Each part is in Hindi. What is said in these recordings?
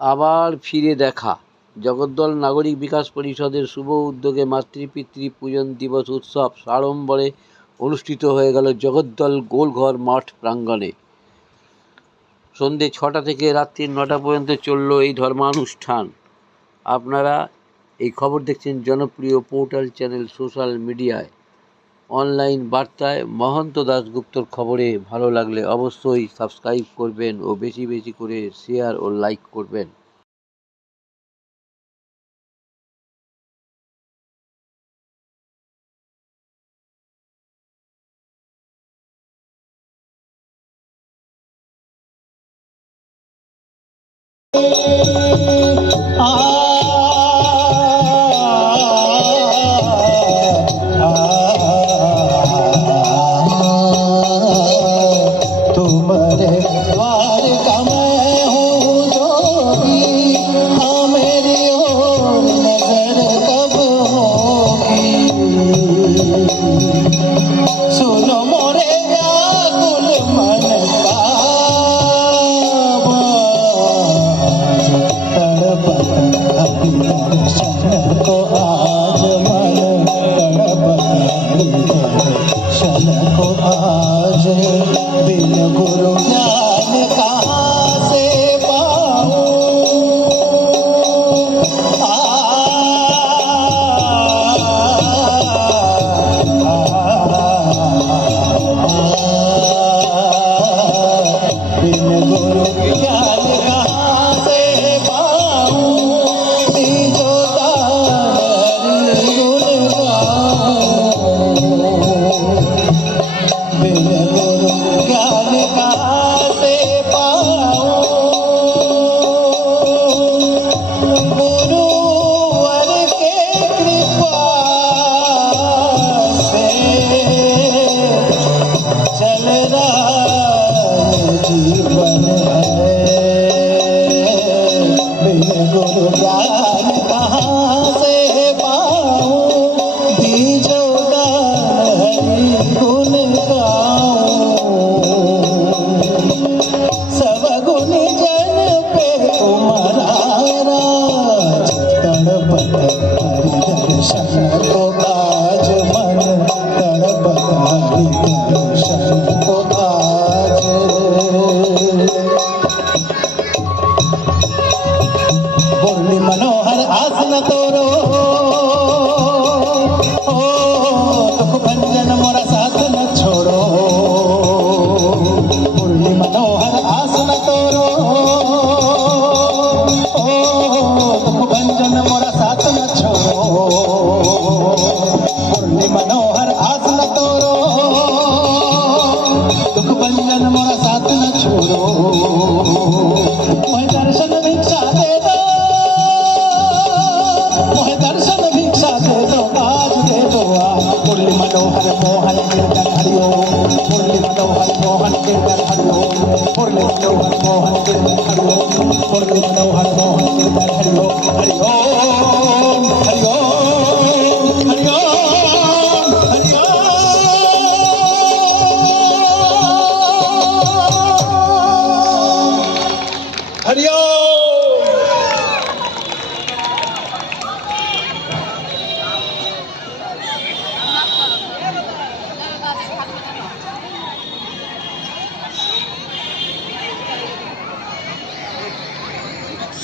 আবার ফিরে দেখা। জগদ্দল নাগরিক বিকাশ পরিষদের শুভ উদ্যোগে মাতৃপিতৃ পূজন দিবস উৎসব সাড়ম্বরে অনুষ্ঠিত হয়ে গেল জগদ্দল গোলঘর মাঠ প্রাঙ্গণে। সন্ধে 6টা থেকে রাত্রি 9টা পর্যন্ত চলল এই ধর্মানুষ্ঠান। আপনারা এই খবর দেখছেন জনপ্রিয় পোর্টাল চ্যানেল সোশ্যাল মিডিয়ায়। অনলাইন বার্তায় মহন্ত দাশগুপ্তর খবরে ভালো লাগলে অবশ্যই সাবস্ক্রাইব করবেন ও বেশি বেশি করে শেয়ার ও লাইক করবেন।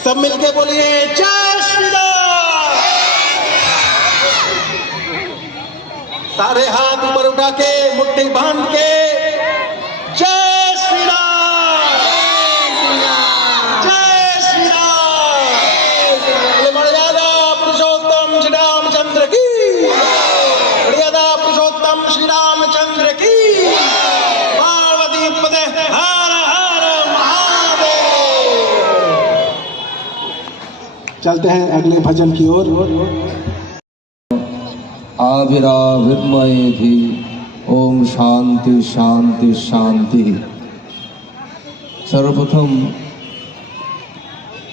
सब मिलके बोलिए जय श्री राम। सारे हाथ ऊपर उठा के मुट्ठी बांध के जय श्री राम, जय श्री राम। मर्यादा पुरुषोत्तम श्री रामचंद्र की, मर्यादा पुरुषोत्तम श्री रामचंद्र की। पार्वती पते हर हर महादेव। चलते हैं अगले भजन की ओर। आविराविर्मयेधि ओम शांति शांति शांति। सर्वप्रथम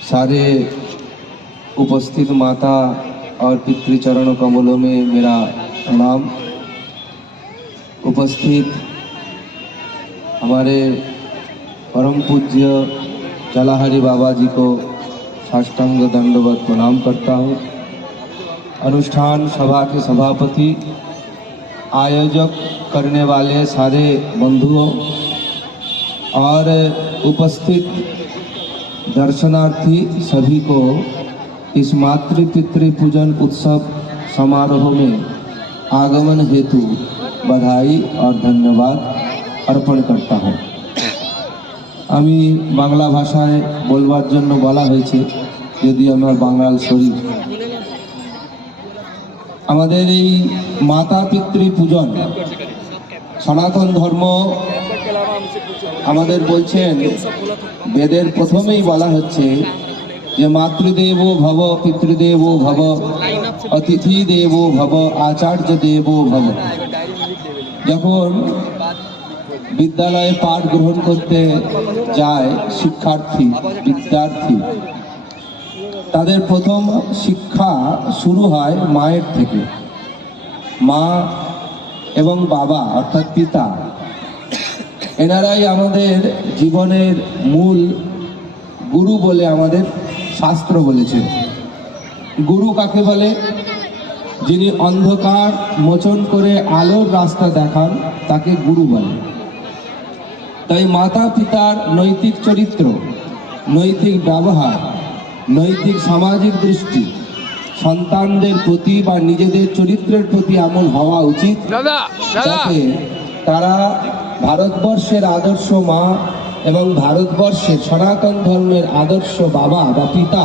सारे उपस्थित माता और पितृचरण कमलों में मेरा प्रणाम। उपस्थित हमारे परम पूज्य चलाहरी बाबा जी को साष्टांग दंडवत प्रणाम करता हूँ। अनुष्ठान सभा के सभापति, आयोजक करने वाले सारे बंधुओं और उपस्थित दर्शनार्थी सभी को इस मातृ पितृ पूजन उत्सव समारोह में आगमन हेतु बधाई और धन्यवाद अर्पण करता हूँ। আমি বাংলা ভাষায় বলবার জন্য বলা হয়েছে, যদি আমার বাঙাল শরীর। আমাদের এই মাতা পিতৃ পূজন সনাতন ধর্ম আমাদের বলছেন, বেদের প্রথমেই বলা হচ্ছে যে মাতৃদেব ভব, পিতৃদেব ভব, অতিথি দেব ভব, আচার্য দেব ভব। যখন বিদ্যালয়ে পাঠ গ্রহণ করতে যায় শিক্ষার্থী বিদ্যার্থী, তাদের প্রথম শিক্ষা শুরু হয় মায়ের থেকে। মা এবং বাবা অর্থাৎ পিতা, এনারাই আমাদের জীবনের মূল গুরু বলে আমাদের শাস্ত্র বলেছেন। গুরু কাকে বলে? যিনি অন্ধকার মোচন করে আলোর রাস্তা দেখান, তাকে গুরু বলে। তাই মাতা পিতার নৈতিক চরিত্র, নৈতিক ব্যবহার, নৈতিক সামাজিক দৃষ্টি সন্তানদের প্রতি বা নিজেদের চরিত্রের প্রতি এমন হওয়া উচিত যাতে তারা ভারতবর্ষের আদর্শ মা এবং ভারতবর্ষের সনাতন ধর্মের আদর্শ বাবা বা পিতা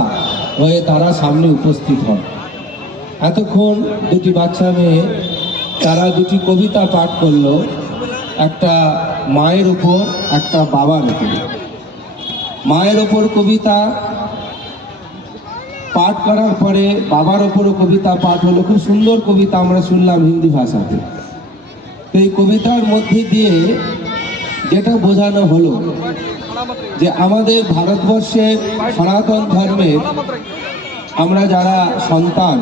হয়ে তারা সামনে উপস্থিত হন। এতক্ষণ দুটি বাচ্চা মেয়ে তারা দুটি কবিতা পাঠ করলো, একটা মায়ের উপর, একটা বাবার উপর। মায়ের ওপর কবিতা পাঠ করার পরে বাবার ওপরও কবিতা পাঠ হলো। খুব সুন্দর কবিতা আমরা শুনলাম হিন্দি ভাষাতে। এই কবিতার মধ্যে দিয়ে যেটা বোঝানো হলো যে আমাদের ভারতবর্ষের সনাতন ধর্মের আমরা যারা সন্তান,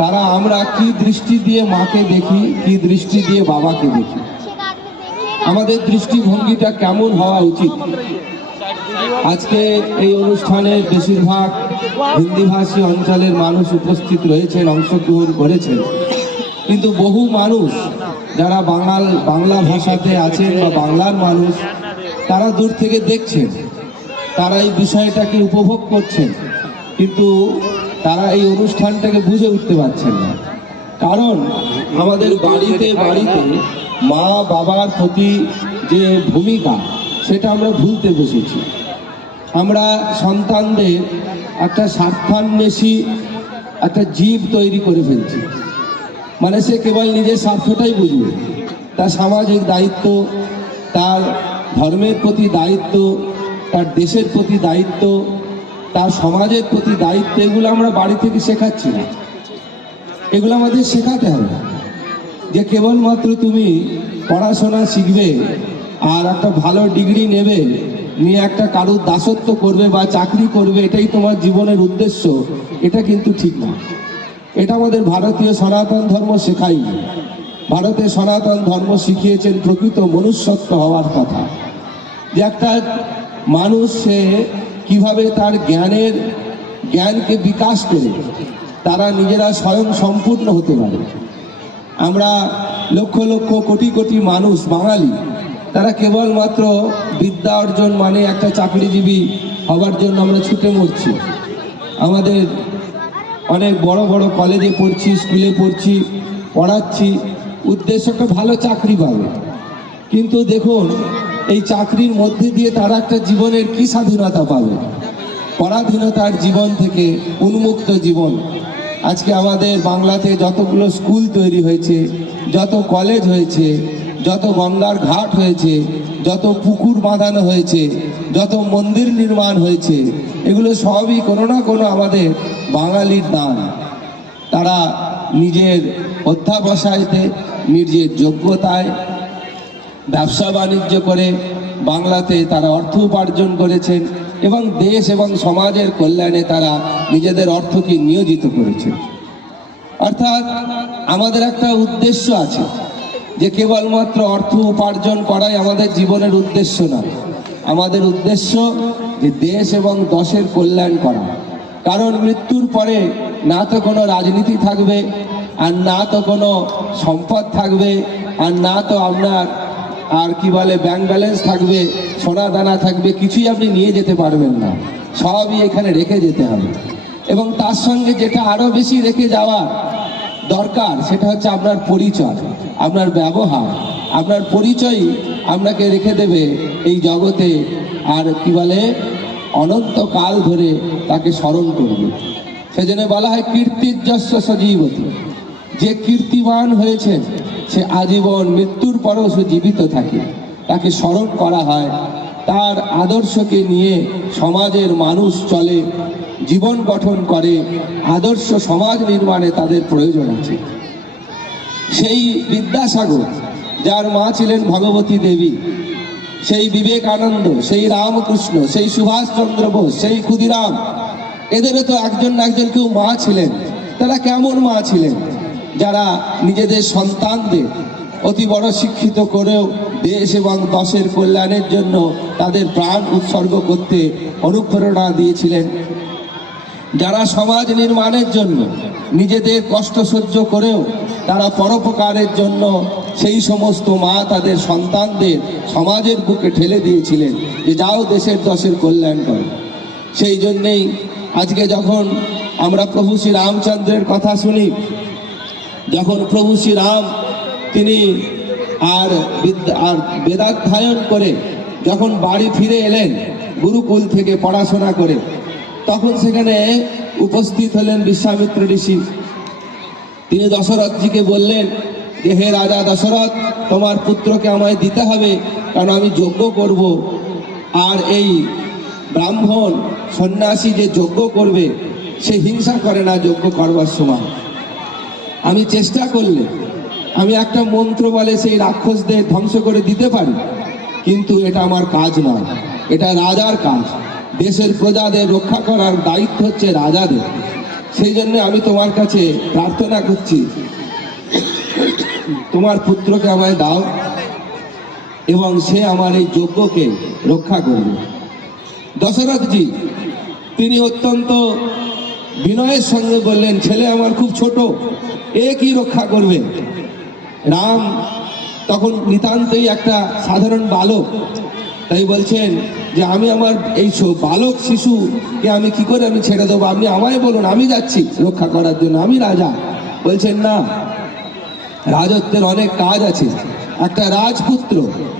তারা আমরা কি দৃষ্টি দিয়ে মাকে দেখি, কি দৃষ্টি দিয়ে বাবাকে দেখি, আমাদের দৃষ্টিভঙ্গিটা কেমন হওয়া উচিত। আজকে এই অনুষ্ঠানে বেশিরভাগ হিন্দিভাষী অঞ্চলের মানুষ উপস্থিত রয়েছেন, অংশগ্রহণ করেছেন, কিন্তু বহু মানুষ যারা বাংলা ভাষাতে আছেন বা বাংলার মানুষ, তারা দূর থেকে দেখছেন, তারা এই বিষয়টাকে উপভোগ করছেন, কিন্তু তারা এই অনুষ্ঠানটাকে বুঝে উঠতে পারছেন না। কারণ আমাদের বাড়িতে বাড়িতে মা বাবার প্রতি যে ভূমিকা, সেটা আমরা ভুলতে বসেছি। আমরা সন্তানদের একটা স্বার্থান্বেষী একটা জীব তৈরি করে ফেলছি। মানে সে কেবল নিজের স্বার্থটাই বুঝবে, তার সামাজিক দায়িত্ব, তার ধর্মের প্রতি দায়িত্ব, তার দেশের প্রতি দায়িত্ব, তার সমাজের প্রতি দায়িত্ব, এগুলো আমরা বাড়ি থেকে শেখাচ্ছি না। এগুলো আমাদের শেখাতে হবে যে কেবলমাত্র তুমি পড়াশোনা শিখবে আর একটা ভালো ডিগ্রি নেবে, নিয়ে একটা কারুর দাসত্ব করবে বা চাকরি করবে, এটাই তোমার জীবনের উদ্দেশ্য, এটা কিন্তু ঠিক না। এটা আমাদের ভারতীয় সনাতন ধর্ম শেখায়নি। ভারতের সনাতন ধর্ম শিখিয়েছেন প্রকৃত মনুষ্যত্ব হওয়ার কথা, যে একটা মানুষ সে কীভাবে তার জ্ঞানকে বিকাশ করে তারা নিজেরা স্বয়ং সম্পূর্ণ হতে পারে। আমরা লক্ষ লক্ষ কোটি কোটি মানুষ বাঙালি, তারা কেবলমাত্র বিদ্যা অর্জন মানে একটা চাকরিজীবী হবার জন্য আমরা ছুটে মরছি। আমাদের অনেক বড় বড় কলেজে পড়ছি, স্কুলে পড়ছি, পড়াচ্ছি, উদ্দেশ্য একটা ভালো চাকরি পাবে। কিন্তু দেখুন, এই চাকরির মধ্যে দিয়ে তারা একটা জীবনের কি স্বাধীনতা পাবে? পরাধীনতার জীবন থেকে উন্মুক্ত জীবন। আজকে আমাদের বাংলাতে যতগুলো স্কুল তৈরি হয়েছে, যত কলেজ হয়েছে, যত গঙ্গার ঘাট হয়েছে, যত পুকুর বাঁধানো হয়েছে, যত মন্দির নির্মাণ হয়েছে, এগুলো সবই কোনো না কোনো আমাদের বাঙালির দান। তারা নিজের অধ্যাবসায়তে, নিজের যোগ্যতায় ব্যবসা বাণিজ্য করে বাংলাতে তারা অর্থ উপার্জন করেছেন এবং দেশ এবং সমাজের কল্যাণে তারা নিজেদের অর্থকে নিয়োজিত করেছেন। অর্থাৎ আমাদের একটা উদ্দেশ্য আছে, যে কেবলমাত্র অর্থ উপার্জন করাই আমাদের জীবনের উদ্দেশ্য না। আমাদের উদ্দেশ্য যে দেশ এবং দশের কল্যাণ করা। কারণ মৃত্যুর পরে না তো কোনো রাজনীতি থাকবে, আর না তো কোনো সম্পদ থাকবে, আর না তো আপনার আর কি বলে ব্যাংক ব্যালেন্স থাকবে, সোনা দানা থাকবে, কিছুই আপনি নিয়ে যেতে পারবেন না, সবই এখানে রেখে যেতে হবে। এবং তার সঙ্গে যেটা আরো বেশি রেখে যাওয়া দরকার সেটা হচ্ছে আপনার পরিচয়, আপনার ব্যবহার। আপনার পরিচয়ই আপনাকে রেখে দেবে এই জগতে, আর কি বলে অনন্তকাল ধরে তাকে স্মরণ করবে। সেজন্য বলা হয় কীর্তির্যস্য সজীবতি, যে কীর্তিমান হয়েছেন সে আজীবন মৃত্যুর পরেও সে জীবিত থাকে, তাকে স্মরণ করা হয়। তার আদর্শকে নিয়ে সমাজের মানুষ চলে, জীবন গঠন করে, আদর্শ সমাজ নির্মাণে তাদের প্রয়োজন আছে। সেই বিদ্যাসাগর যার মা ছিলেন ভগবতী দেবী, সেই বিবেকানন্দ, সেই রামকৃষ্ণ, সেই সুভাষচন্দ্র বোস, সেই ক্ষুদিরাম, এদেরও তো একজন না একজন কেউ মা ছিলেন। তারা কেমন মা ছিলেন? যারা নিজেদের সন্তানদের অতি বড় শিক্ষিত করেও দেশ এবং দশের কল্যাণের জন্য তাদের প্রাণ উৎসর্গ করতে অনুপ্রেরণা দিয়েছিলেন। যারা সমাজ নির্মাণের জন্য নিজেদের কষ্ট সহ্য করেও তারা পরোপকারের জন্য সেই সমস্ত মা তাদের সন্তানদের সমাজের বুকে ঠেলে দিয়েছিলেন যে যাও দেশের দশের কল্যাণ করো। সেই জন্যেই আজকে যখন আমরা প্রভু শ্রী রামচন্দ্রের কথা শুনি, যখন প্রভু শ্রী রাম তিনি আর বেদাধ্যয়ন করে যখন বাড়ি ফিরে এলেন গুরুকুল থেকে পড়াশোনা করে, তখন সেখানে উপস্থিত হলেন বিশ্বামিত্র ঋষি। তিনি দশরথজিকে বললেন যে হে রাজা দশরথ, তোমার পুত্রকে আমায় দিতে হবে, কারণ আমি যজ্ঞ করব। আর এই ব্রাহ্মণ সন্ন্যাসী যে যজ্ঞ করবে সে হিংসা করে না যজ্ঞ করবার সময়। আমি চেষ্টা করলে আমি একটা মন্ত্র বলে সেই রাক্ষসদের ধ্বংস করে দিতে পারি, কিন্তু এটা আমার কাজ নয়, এটা রাজার কাজ। দেশের প্রজাদের রক্ষা করার দায়িত্ব হচ্ছে রাজাদের। সেই জন্য আমি তোমার কাছে প্রার্থনা করছি, তোমার পুত্রকে আমায় দাও এবং সে আমার এই যজ্ঞকে রক্ষা করবে। দশরথজি তিনি অত্যন্ত বিনয়ের সঙ্গে বললেন, ছেলে আমার খুব ছোট, এ কি রক্ষা করবে? রাম তখন নিতান্তই একটা সাধারণ বালক, তাই বলছেন যে আমি আমার এই বালক শিশুকে আমি কি করে আমি ছেড়ে দেবো? আপনি আমায় বলুন, আমি যাচ্ছি রক্ষা করার জন্য, আমি রাজা। বলছেন না, রাজত্বের অনেক কাজ আছে। একটা রাজপুত্র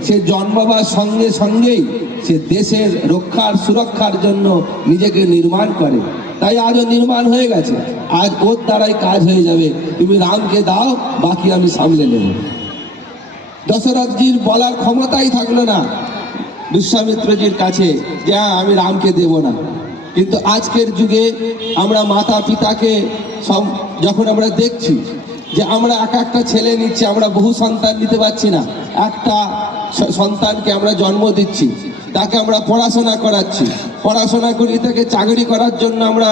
সে জন্মাবার সঙ্গে সঙ্গেই সে দেশের রক্ষার সুরক্ষার জন্য নিজেকে নির্মাণ করে। তাই আজও নির্মাণ হয়ে গেছে, আজ ওর দ্বারাই কাজ হয়ে যাবে। তুমি রামকে দাও, বাকি আমি সামলে নেব। দশরথজির বলার ক্ষমতাই থাকলো না বিশ্বামিত্রজির কাছে যে আমি রামকে দেব না। কিন্তু আজকের যুগে আমরা মাতা পিতাকে যখন আমরা দেখছি যে আমরা একটা ছেলে নিচ্ছি, আমরা বহু সন্তান নিতে পারছি না, একটা সন্তানকে আমরা জন্ম দিচ্ছি, তাকে আমরা পড়াশোনা করাচ্ছি, পড়াশোনা করিয়ে তাকে চাকরি করার জন্য আমরা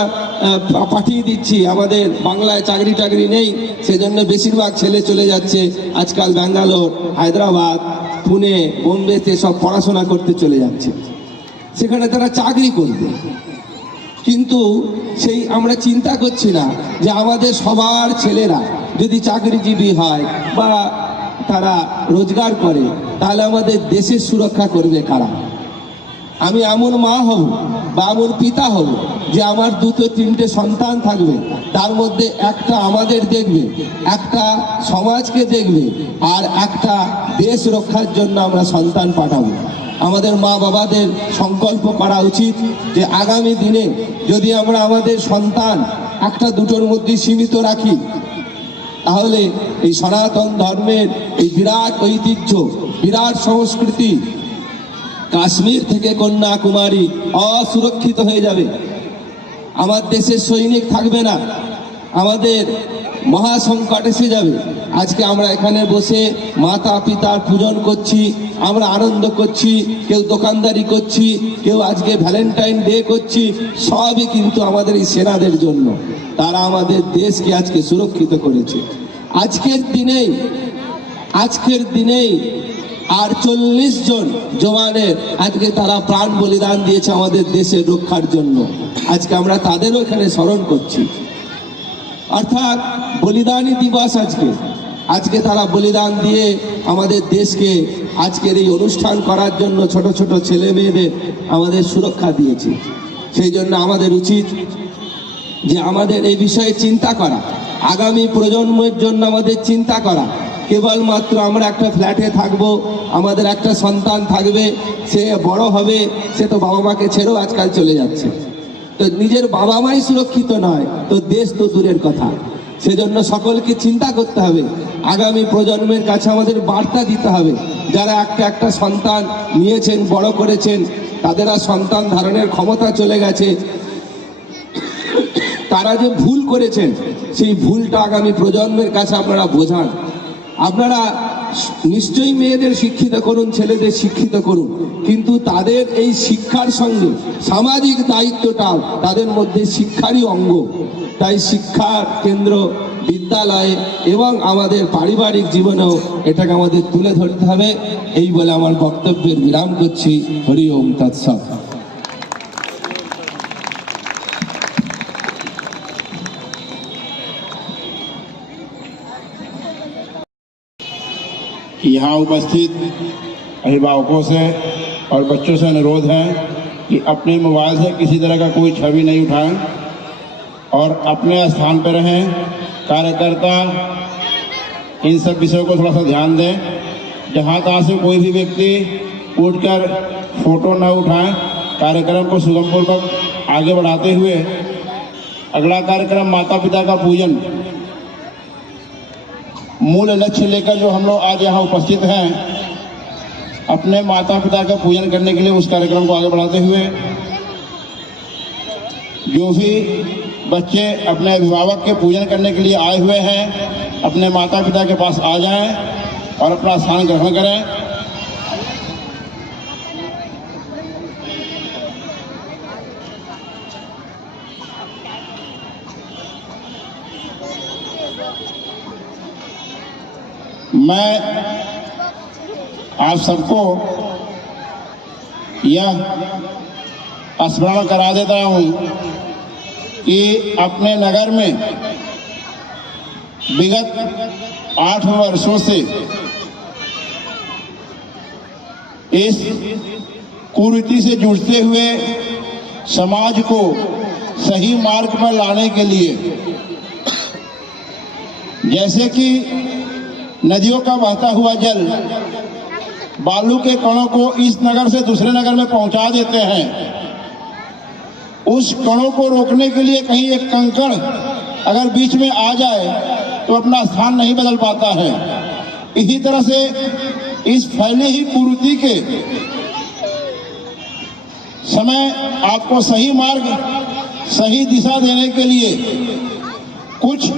পাঠিয়ে দিচ্ছি। আমাদের বাংলায় চাকরি টাকরি নেই, সেজন্য বেশিরভাগ ছেলে চলে যাচ্ছে আজকাল ব্যাঙ্গালোর, হায়দ্রাবাদ, পুনে, বোম্বেতে সব পড়াশোনা করতে চলে যাচ্ছে, সেখানে তারা চাকরি করবে। কিন্তু সেই আমরা চিন্তা করছি না যে আমাদের সবার ছেলেরা যদি চাকরিজীবী হয় বা তারা রোজগার করে, তাহলে আমাদের দেশের সুরক্ষা করবে কারা? আমি এমন মা হব বা এমন পিতা হব যে আমার দুটো তিনটে সন্তান থাকবে, তার মধ্যে একটা আমাদের দেখবে, একটা সমাজকে দেখবে, আর একটা দেশ রক্ষার জন্য আমরা সন্তান পাঠাবো। আমাদের মা বাবাদের সংকল্প করা উচিত যে আগামী দিনে যদি আমরা আমাদের সন্তান একটা দুটোর মধ্যে সীমিত রাখি, তাহলে এই সনাতন ধর্মের এই বিরাট ঐতিহ্য, বিরাট সংস্কৃতি কাশ্মীর থেকে কন্যাকুমারী অসুরক্ষিত হয়ে যাবে। আমার দেশের সৈনিক থাকবে না, আমাদের মহাসংকট এসে যাবে। আজকে আমরা এখানে বসে মাতা পিতার পূজন করছি, আমরা আনন্দ করছি, কেউ দোকানদারি করছি, কেউ আজকে ভ্যালেন্টাইন ডে করছি, সবই কিন্তু আমাদের এই সেনাদের জন্য। তারা আমাদের দেশকে আজকে সুরক্ষিত করেছে। আজকের দিনেই আর 40 জন জওয়ানের আজকে তারা প্রাণ বলিদান দিয়েছে আমাদের দেশের রক্ষার জন্য। আজকে আমরা তাদেরও এখানে স্মরণ করছি, অর্থাৎ বলিদানী দিবস আজকে তারা বলিদান দিয়ে আমাদের দেশকে আজকের এই অনুষ্ঠান করার জন্য ছোট ছোট ছেলে মেয়েদের আমাদের সুরক্ষা দিয়েছে। সেই জন্য আমাদের উচিত যে আমাদের এই বিষয়ে চিন্তা করা, আগামী প্রজন্মের জন্য আমাদের চিন্তা করা। কেবলমাত্র আমরা একটা ফ্ল্যাটে থাকবো, আমাদের একটা সন্তান থাকবে, সে বড় হবে, সে তো বাবা মাকে ছেড়েও আজকাল চলে যাচ্ছে। তো নিজের বাবা মাই সুরক্ষিত নয় তো দেশ তো দূরের কথা। সেজন্য সকলকে চিন্তা করতে হবে, আগামী প্রজন্মের কাছে আমাদের বার্তা দিতে হবে। যারা একটা সন্তান নিয়েছেন, বড় করেছেন, তাদের আর সন্তান ধারণের ক্ষমতা চলে গেছে, তারা যে ভুল করেছেন সেই ভুলটা আগামী প্রজন্মের কাছে আপনারা বোঝান। আপনারা নিশ্চয়ই মেয়েদের শিক্ষিত করুন, ছেলেদের শিক্ষিত করুন, কিন্তু তাদের এই শিক্ষার সঙ্গে সামাজিক দায়িত্বটাও তাদের মধ্যে শিক্ষারই অঙ্গ। তাই শিক্ষা কেন্দ্র, বিদ্যালয়ে এবং আমাদের পারিবারিক জীবনেও এটাকে আমাদের তুলে ধরতে হবে। এই বলে আমার বক্তব্যের বিরাম করছি। হরি ওম তৎসৎ। यहाँ उपस्थित अभिभावकों से और बच्चों से अनुरोध है कि अपने मोबाइल से किसी तरह का कोई छवि नहीं उठाएं और अपने स्थान पर रहें। कार्यकर्ता इन सब विषयों को थोड़ा सा ध्यान दें। जहाँ तहाँ से कोई भी व्यक्ति उठकर फोटो न उठाएं। कार्यक्रम को सुगमपूर्वक आगे बढ़ाते हुए अगला कार्यक्रम माता पिता का पूजन, मूल लक्ष्य लेकर जो हम लोग आज यहाँ उपस्थित हैं, अपने माता पिता का पूजन करने के लिए उस कार्यक्रम को आगे बढ़ाते हुए जो भी बच्चे अपने अभिभावक के पूजन करने के लिए आए हुए हैं, अपने माता पिता के पास आ जाएं और अपना स्थान ग्रहण करें। मैं आप सबको यह स्मरण करा देता हूँ कि अपने नगर में विगत 8 वर्षों से इस कुरीति से जुड़ते हुए समाज को सही मार्ग पर लाने के लिए, जैसे कि नदियों का बहता हुआ जल बालू के कणों को इस नगर से दूसरे नगर में पहुंचा देते हैं, उस कणों को रोकने के लिए कहीं एक कंकड़ अगर बीच में आ जाए तो अपना स्थान नहीं बदल पाता है। इसी तरह से इस फैली ही कुरीति के समय आपको सही मार्ग, सही दिशा देने के लिए कुछ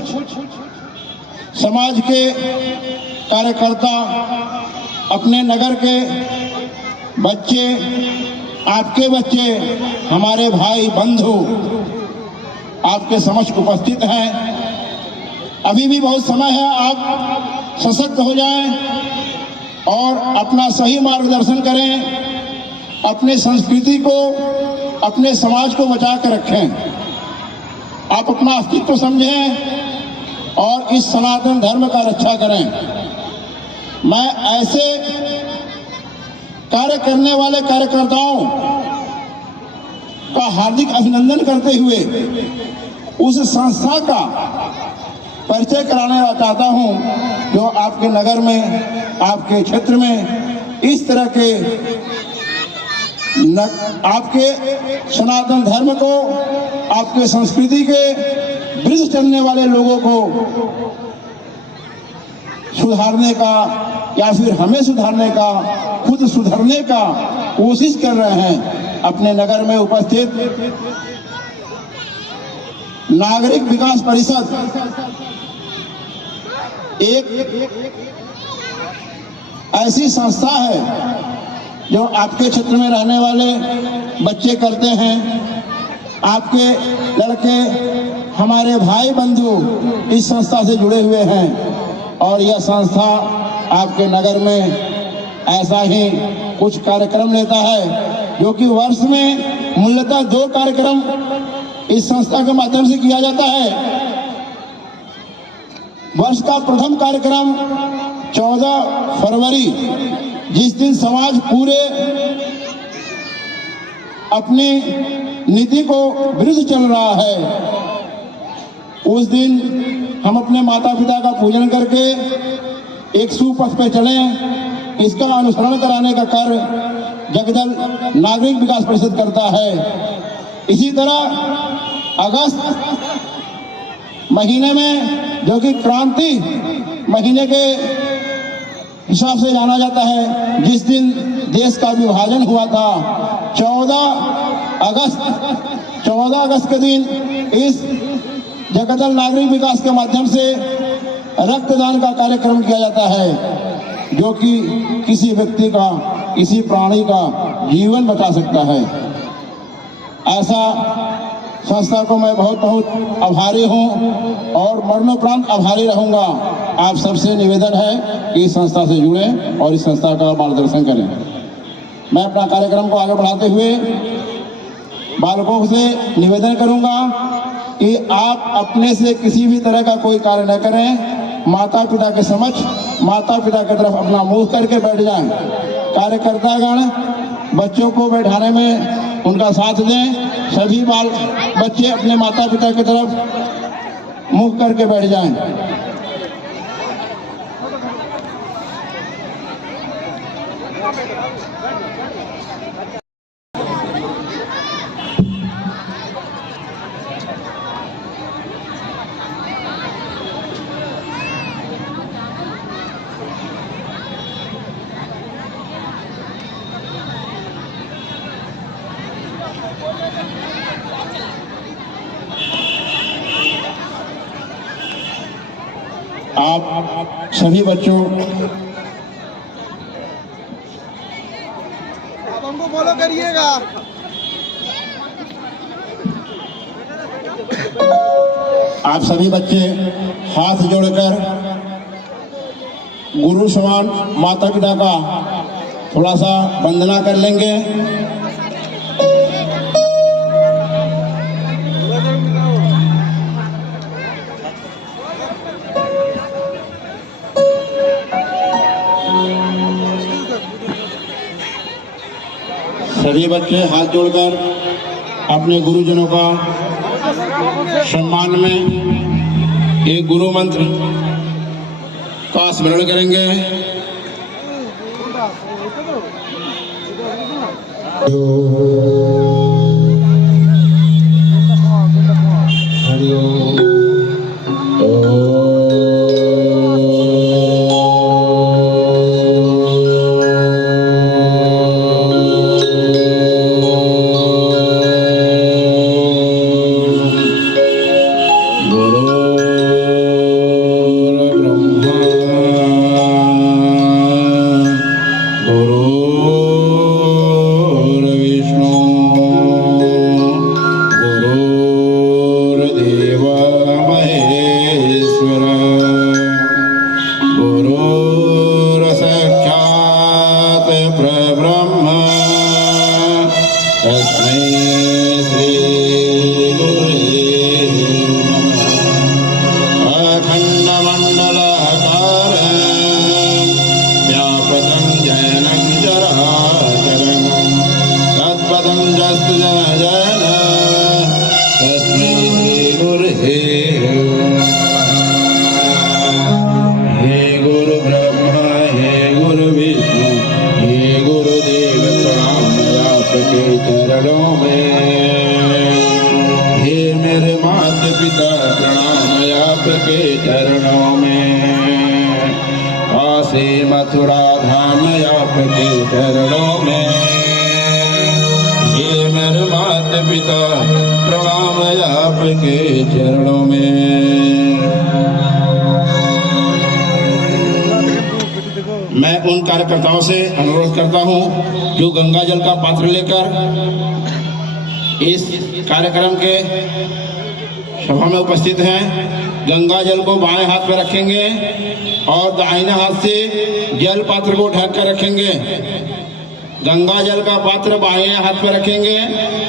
समाज के कार्यकर्ता, अपने नगर के बच्चे, आपके बच्चे, हमारे भाई बंधु आपके समक्ष उपस्थित हैं। अभी भी बहुत समय है, आप सशक्त हो जाएं और अपना सही मार्गदर्शन करें। अपने संस्कृति को, अपने समाज को बचा कर रखें। आप अपना अस्तित्व समझें और इस सनातन धर्म का रक्षा करें। मैं ऐसे कार्य करने वाले कार्यकर्ताओं का हार्दिक अभिनंदन करते हुए उस संस्था का परिचय कराना चाहता हूं जो आपके नगर में, आपके क्षेत्र में इस तरह के आपके सनातन धर्म को, आपके संस्कृति के विरुद्ध चलने वाले लोगों को सुधारने का या फिर हमें सुधारने का, खुद सुधरने का कोशिश कर रहे हैं। अपने नगर में उपस्थित नागरिक विकास परिषद एक ऐसी संस्था है जो आपके क्षेत्र में रहने वाले बच्चे करते हैं। आपके लड़के, हमारे भाई बंधु इस संस्था से जुड़े हुए हैं और यह संस्था आपके नगर में ऐसा ही कुछ कार्यक्रम लेता है, जो कि वर्ष में मूलतः 2 कार्यक्रम इस संस्था के माध्यम से किया जाता है। वर्ष का प्रथम कार्यक्रम 14 फरवरी, जिस दिन समाज पूरे अपनी नीति को विरुद्ध चल रहा है, उस दिन हम अपने माता पिता का पूजन करके एक सुपथ पे चलें, इसका अनुसरण कराने का कार्य जगदल नागरिक विकास परिषद करता है। इसी तरह अगस्त महीने में, जो कि क्रांति महीने के हिसाब से जाना जाता है, जिस दिन देश का विभाजन हुआ था, 14 अगस्त के दिन इस जगदल नागरिक विकास के माध्यम से रक्तदान का कार्यक्रम किया जाता है, जो कि किसी व्यक्ति का, किसी प्राणी का जीवन बचा सकता है। ऐसा संस्था को मैं बहुत बहुत आभारी हूं और मरणोपरांत आभारी रहूंगा। आप सबसे निवेदन है कि इस संस्था से जुड़ें और इस संस्था का मार्गदर्शन करें। मैं अपना कार्यक्रम को आगे बढ़ाते हुए बालकों से निवेदन करूंगा कि आप अपने से किसी भी तरह का कोई कार्य न करें, माता पिता के समक्ष माता पिता की तरफ अपना मुंह करके बैठ जाएं। कार्यकर्तागण बच्चों को बैठाने में उनका साथ दें। सभी बच्चे अपने माता पिता की तरफ मुंह करके बैठ जाएं। आप सभी बच्चों आप हमको फॉलो करिएगा। आप सभी बच्चे हाथ जोड़कर गुरु समान माता पिता का थोड़ा सा वंदना कर लेंगे। सभी बच्चे हाथ जोड़कर अपने गुरुजनों का सम्मान में एक गुरु मंत्र का स्मरण करेंगे। मथुरा धाम आपके चरणों में, ये मेरे माता पिता प्रणाम आपके चरणों में। मैं उन कार्यकर्ताओं से अनुरोध करता हूं जो गंगा जल का पात्र लेकर इस कार्यक्रम के सभा में उपस्थित हैं। गंगा जल को बाएं हाथ में रखेंगे और दाहिने हाथ से जल पात्र को ढक कर रखेंगे। गंगा जल का पात्र बाएं हाथ पर रखेंगे,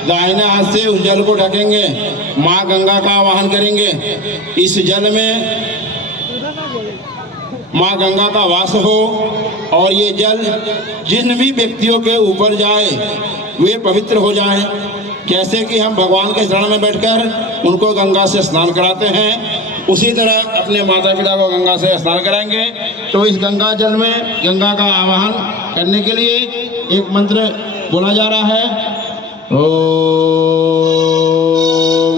दाहिने हाथ से उस जल को ढकेंगे। माँ गंगा का आवाहन करेंगे। इस जल में माँ गंगा का वास हो और ये जल जिन भी व्यक्तियों के ऊपर जाए वे पवित्र हो जाएं। जैसे कि हम भगवान के शरण में बैठकर उनको गंगा से स्नान कराते हैं, उसी तरह अपने माता पिता को गंगा से स्नान कराएंगे। तो इस गंगा जल में गंगा का आवाहन करने के लिए एक मंत्र बोला जा रहा है। ओम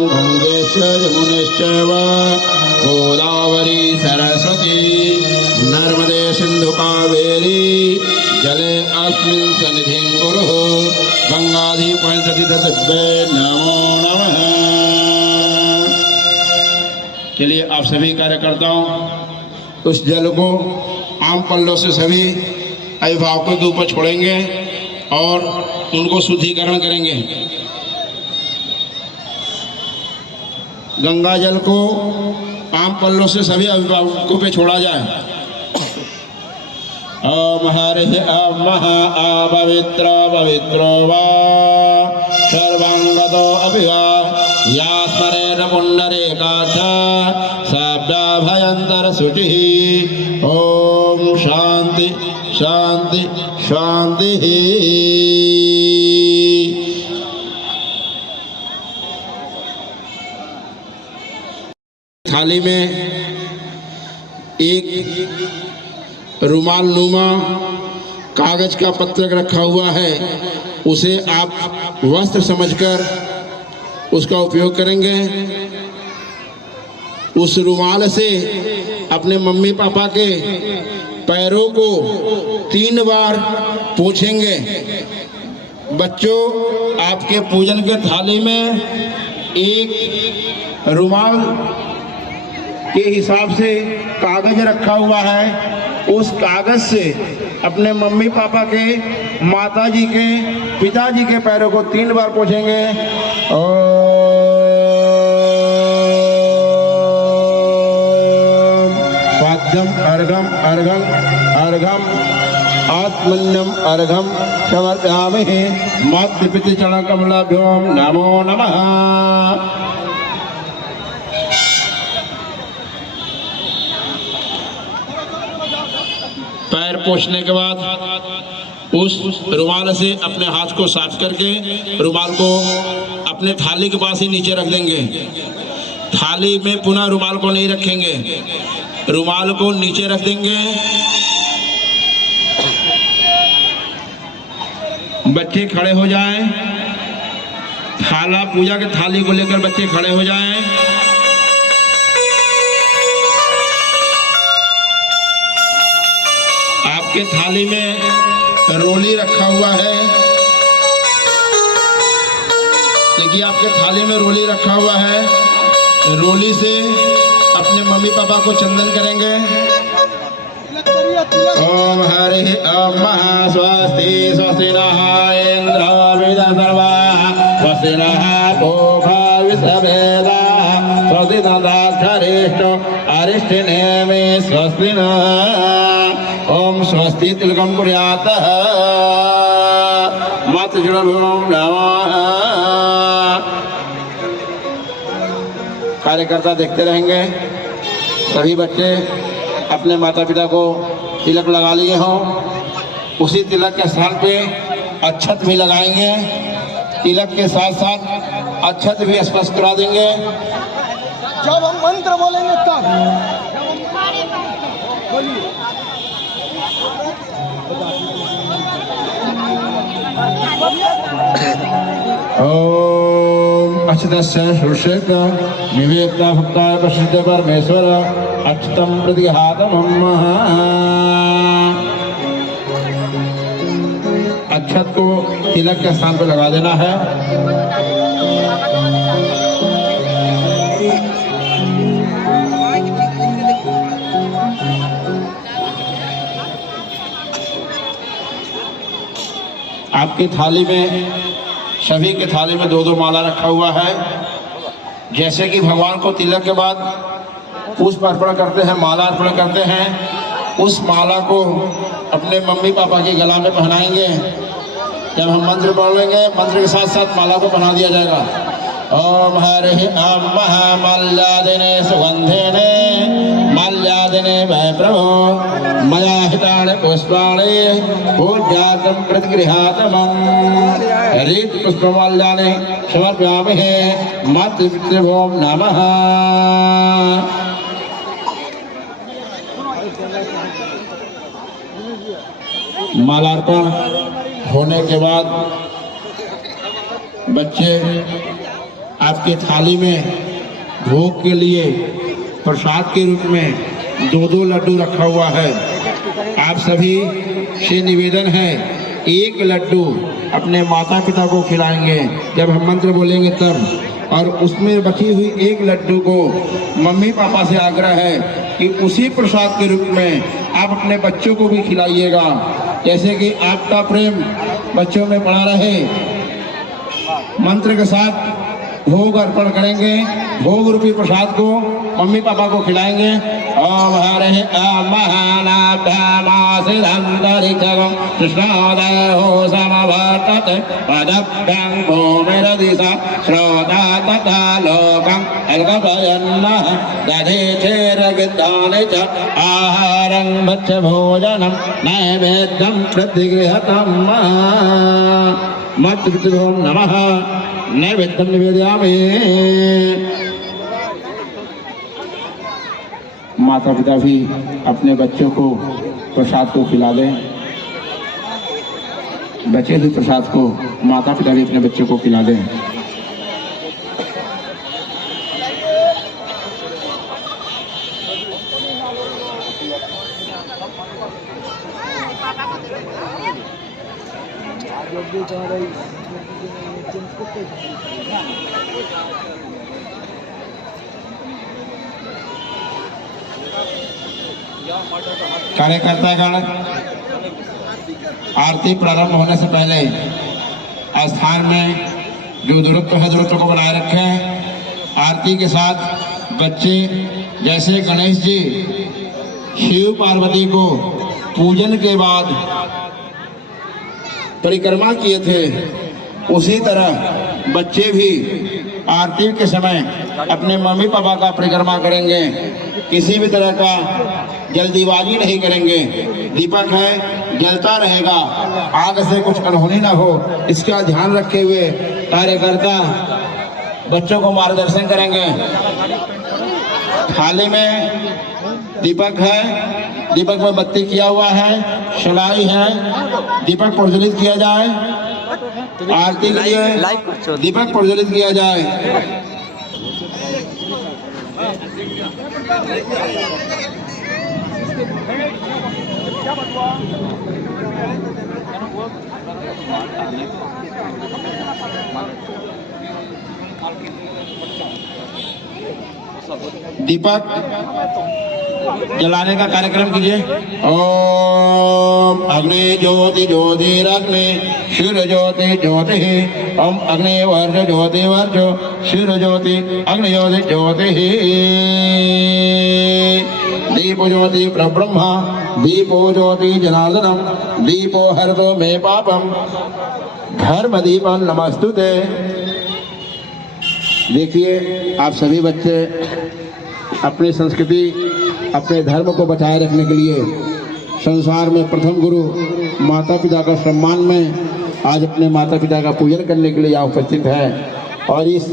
गंगेश्वर मुनिश्चैव गोदावरी सरस्वती नर्मदे सिंधु कावेरी जले अस्मिन् सन्निधिं कुरु गंगाधि पंचतीर्थेभ्ये नमो नमः। चलिए आप सभी कार्यकर्ताओं उस जल को आम पल्लों से सभी अभिभावकों के ऊपर छोड़ेंगे और उनको शुद्धिकरण करेंगे। गंगा जल को आम पल्लों से सभी अभिभावकों पे छोड़ा जाए। ओम हरिः महा अपवित्र पवित्रो वा सर्वांगतो अपि वा या स्मरेण पुण्डरीकाक्ष शब्दाभयंतर शुचिः। ओम शांति शांति शांति। थाली में एक रुमाल नुमा कागज का पत्रक रखा हुआ है, उसे आप वस्त्र समझकर उसका उपयोग करेंगे। उस रुमाल से अपने मम्मी पापा के पैरों को 3 बार पोंछेंगे। बच्चों, आपके पूजन के थाली में एक रुमाल के हिसाब से कागज रखा हुआ है, उस कागज से अपने मम्मी पापा के, माता जी के, पिताजी के पैरों को 3 बार पोंछेंगे। ओम स्वाद्यम अर्घम अर्घम अर्घम आत्मन्यम अर्घम समर्पयामि मातृ पितृ चरण कमलाभ्यो नमो नमः। पैर पोंछने के बाद उस रुमाल से अपने हाथ को साफ करके रुमाल को अपने थाली के पास ही नीचे रख देंगे। थाली में पुनः रुमाल को नहीं रखेंगे, रुमाल को नीचे रख देंगे। बच्चे खड़े हो जाएं, थाला पूजा के थाली को लेकर बच्चे खड़े हो जाएं। आपके थाली में रोली रखा हुआ है, देखिए आपके थाली में रोली रखा हुआ है। रोली से अपने मम्मी पापा को चंदन करेंगे। ओम हरि ओम महा स्वस्ति स्वस्ति नः इंद्रो विदर्भः स्वस्ति नः पूषा विश्ववेदाः स्वस्ति नक्षत्रेषु अरिष्टनेमि स्वस्ति नः। ओम स्वस्ति तिलकं कुर्यात् मातृजनभ्यो नमः। कार्यकर्ता देखते रहेंगे। सभी बच्चे अपने माता पिता को तिलक लगा लिए हों, उसी तिलक के स्थान पे अक्षत भी लगाएंगे। तिलक के साथ साथ अक्षत भी स्पर्श करा देंगे। जब हम मंत्र बोलेंगे तब बोलिए। ओम अक्षतस्य सुषेत निवेद्य भक्ताय प्रसिद्ध परमेश्वर अक्षतम प्रतिघातमम्। अक्षत को तिलक के स्थान पर लगा देना है। आपकी थाली में, सभी के थाली में 2-2 माला रखा हुआ है। जैसे कि भगवान को तिलक के बाद पुष्प अर्पण करते हैं, माला अर्पण करते हैं, उस माला को अपने मम्मी पापा के गला में पहनाएंगे। जब हम मंत्र बोलेंगे, मंत्र के साथ साथ माला को पहना दिया जाएगा। ओम हरि ओम महामल्यादिने सुगंधिने मल्यादिने वै प्रभो मया हितानि पुष्पाणि पूज्यार्थं प्रतिगृहातमं हरित पुष्पमाल्यानि समर्पयामि मातृपितृभ्यो नमः। मालार्पण होने के बाद बच्चे आपकी थाली में भोग के लिए प्रसाद के रूप में 2-2 लड्डू रखा हुआ है। आप सभी से निवेदन है, एक लड्डू अपने माता पिता को खिलाएंगे जब हम मंत्र बोलेंगे तब, और उसमें बची हुई एक लड्डू को मम्मी पापा से आग्रह है कि उसी प्रसाद के रूप में आप अपने बच्चों को भी खिलाइएगा, जैसे कि आपका प्रेम बच्चों में पड़ा रहे। मंत्र के साथ भोग अर्पण करेंगे, भोग रूपी प्रसाद को मम्मी पापा को खिलाएंगे। ओम हरि ओम महानाभ्यामासिदंतरिक्षगं कृष्णोदयो समवर्तते पदभ्यं भूमिरदिशा श्रोता तथा लोकं अलकपयन्नः दधीचेरगिद्धानि च आहारं भक्ष्य भोजनं नैवेद्यं प्रतिगृहतं मातृपितृभ्यो नमः। नैवेद्यं निवेदयामि। माता पिता भी अपने बच्चों को प्रसाद को खिला दें। बचे हुए प्रसाद को माता पिता भी अपने बच्चों को खिला दें। कार्यकर्तागण आरती प्रारंभ होने से पहले स्थान में जो दूरत्व है दूरत्व को बनाए रखें। आरती के साथ बच्चे जैसे गणेश जी शिव पार्वती को पूजन के बाद परिक्रमा किए थे, उसी तरह बच्चे भी आरती के समय अपने मम्मी पापा का परिक्रमा करेंगे। किसी भी तरह का जल्दीबाजी नहीं करेंगे। दीपक है, जलता रहेगा, आग से कुछ अनहोनी ना हो, इसका ध्यान रखे हुए कार्यकर्ता बच्चों को मार्गदर्शन करेंगे। थाली में दीपक है, दीपक में बत्ती किया हुआ है, शलाई है, दीपक प्रज्वलित किया जाए। आरती के लिए दीपक प्रज्वलित किया जाए। दीपक जलाने का कार्यक्रम कीजिए। ओम अग्नि ज्योति ज्योतिरग्नि शिर ज्योति ज्योति। ओम अग्नि वर्ज ज्योति वर्ज शिर ज्योति अग्नि ज्योति ज्योति। दीपो ज्योति प्रब्रह्मा दीपो ज्योति जनार्दनम दीपो हरतो मे पापम धर्म दीपम नमस्तुते। देखिए, आप सभी बच्चे अपनी संस्कृति अपने धर्म को बचाए रखने के लिए संसार में प्रथम गुरु माता पिता का सम्मान में आज अपने माता पिता का पूजन करने के लिए यहाँ उपस्थित है। और इस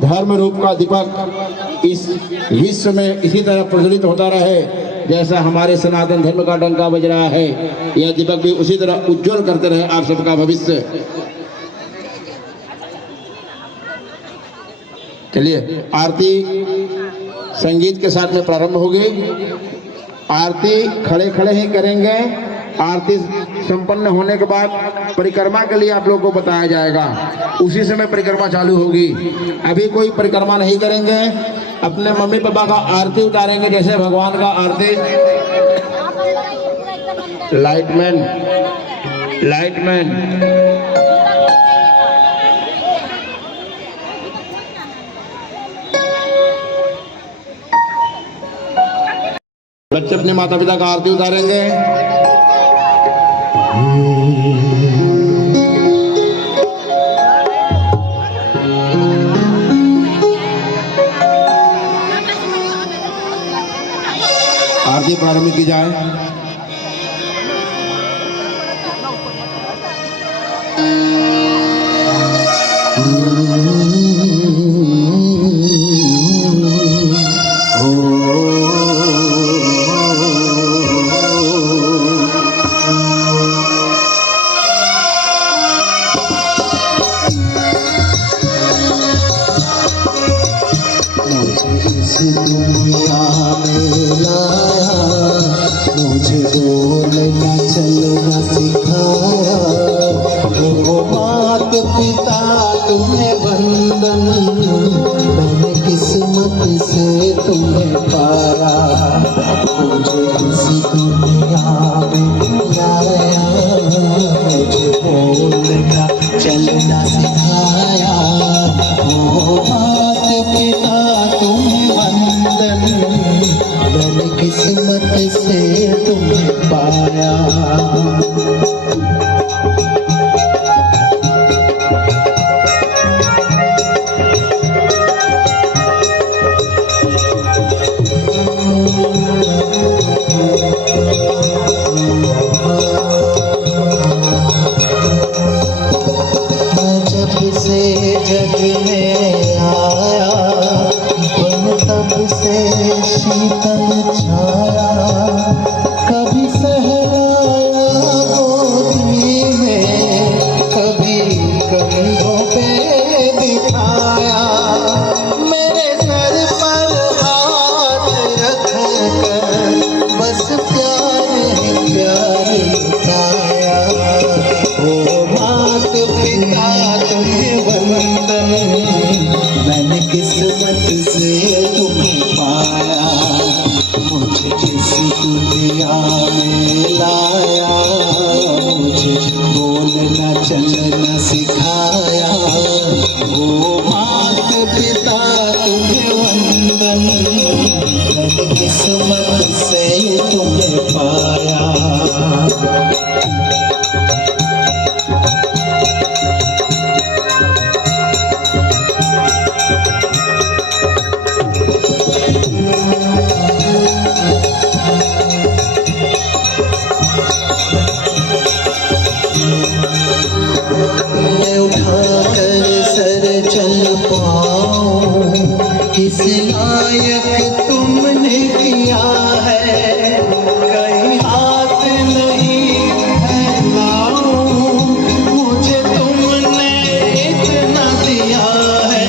धर्म रूप का दीपक इस विश्व में इसी तरह प्रज्वलित होता रहे जैसा हमारे सनातन धर्म का डंका बज रहा है। यह दीपक भी उसी तरह उज्जवल करते रहे आप सबका भविष्य। चलिए, आरती संगीत के साथ में प्रारंभ होगी। आरती खड़े खड़े ही करेंगे। आरती संपन्न होने के बाद परिक्रमा के लिए आप लोगों को बताया जाएगा, उसी समय परिक्रमा चालू होगी। अभी कोई परिक्रमा नहीं करेंगे, अपने मम्मी पापा का आरती उतारेंगे जैसे भगवान का आरती। लाइटमैन बच्चे अपने माता पिता का आरती उतारेंगे। आरती प्रारंभ की जाए। दुनिया में लाया, मुझे बोलना चलना सिखाया। वो मात पिता तुम्हें बंधन, मैंने किस्मत से तुम्हें पाया। मुझे इस दुनिया में लाया, मुझे बोलना चलना सिखाया। वो मात पिता तुम्हें वंदन, मैंने किस्मत से तुम्हें पाया। जब से जग में आया, तब से शीतल छाया। कभी सहराया गोदी में, कभी कंधों पे बिठाया। मेरे सर पर हाथ रख कर बस प्यार ही प्यार लुटाया। ओ मात पिता तुम्हें वंदन, मैंने किस्मत से तुम्हें पाया। मुझे इस दुनिया में लाया, मुझे बोलना चलना सिखाया। वो मात पिता तुम्हें वंदन, मैंने किस्मत से तुम्हें पाया। मैं उठाकर सर चल पाऊं, किस लायक तुमने किया है। कहीं हाथ नहीं फैलाऊं, मुझे तुमने इतना दिया है।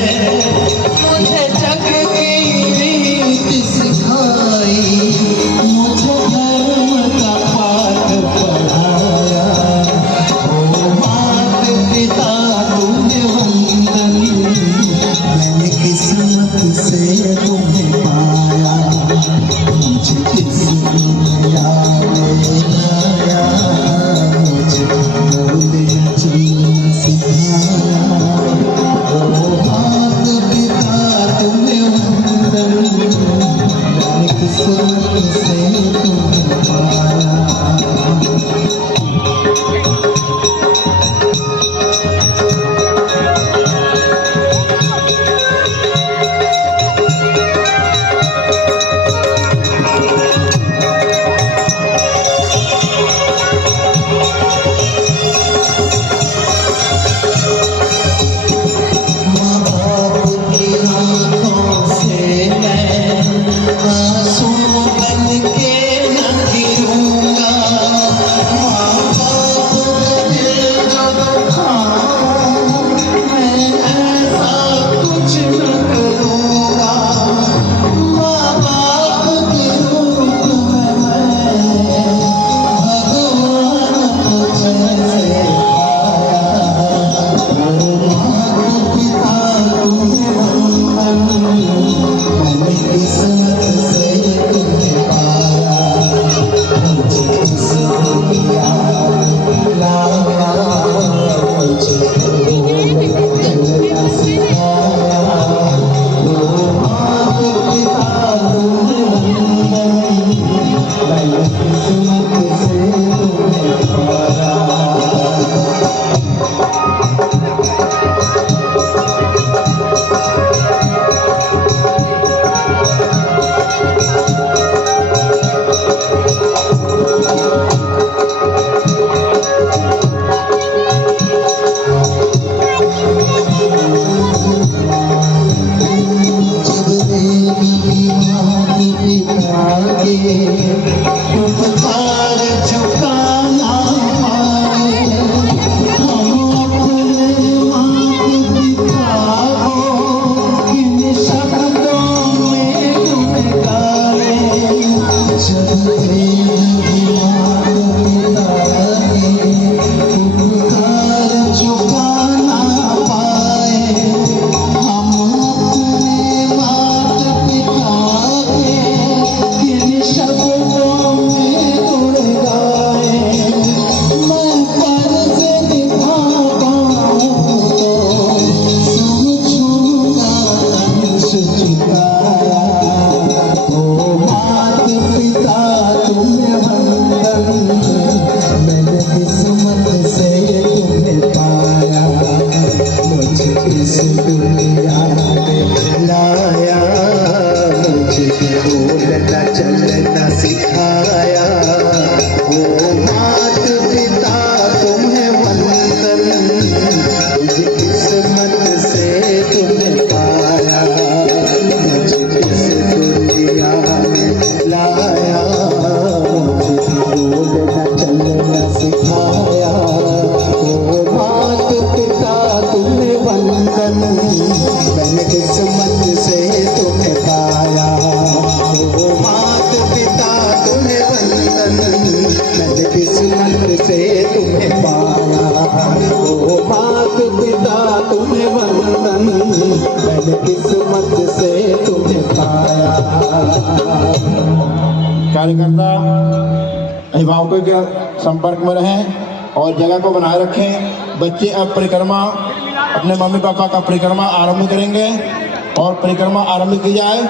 मुझे जग की रीत सिखाई, मुझे धर्म का पाठ पढ़ाया। पिता तुम्हें वंदन, मैंने किस्मत से तुम्हें पाया। मुझे इस दुनिया में लाया, मुझे बोलना चलना सिखाया। ओ मात पिता तुम्हें वंदन, मैंने किस्मत से तुम्हें पाया। कार्यकर्ता अभिभावकों के संपर्क में रहें और जगह को बनाए रखें। बच्चे अब परिक्रमा अपने मम्मी पापा का परिक्रमा आरंभ करेंगे और परिक्रमा आरंभ की जाए।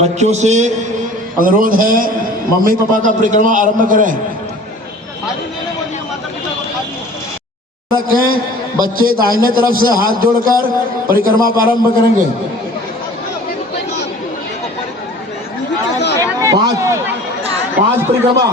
बच्चों से अनुरोध है मम्मी पापा का परिक्रमा आरंभ करें। रखें, बच्चे दाहिने तरफ से हाथ जोड़कर परिक्रमा प्रारंभ करेंगे। पांच परिक्रमा।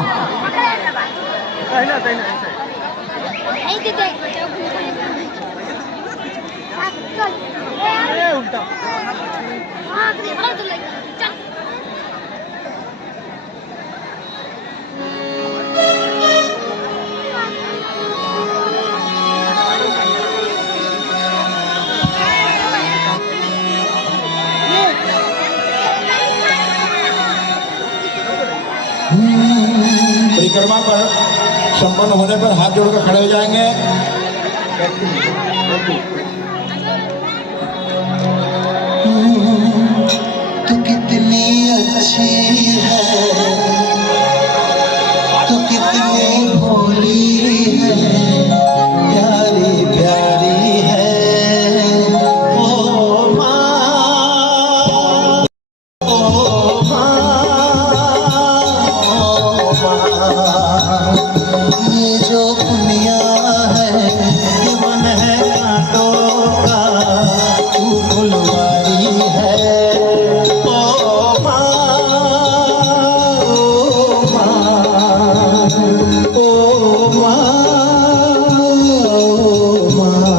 परिक्रमा पर संपन्न होने पर हाथ जोड़कर खड़े हो जाएंगे। तू कितनी अच्छी है, तू कितनी भोली है, प्यारी प्यारी है। ओ माँ, ओ माँ, ओ माँ, ये जो दुनिया है ये मन है कांटों का, तू फुलवारी है। ओ माँ, ओ माँ, ओ माँ, ओ माँ,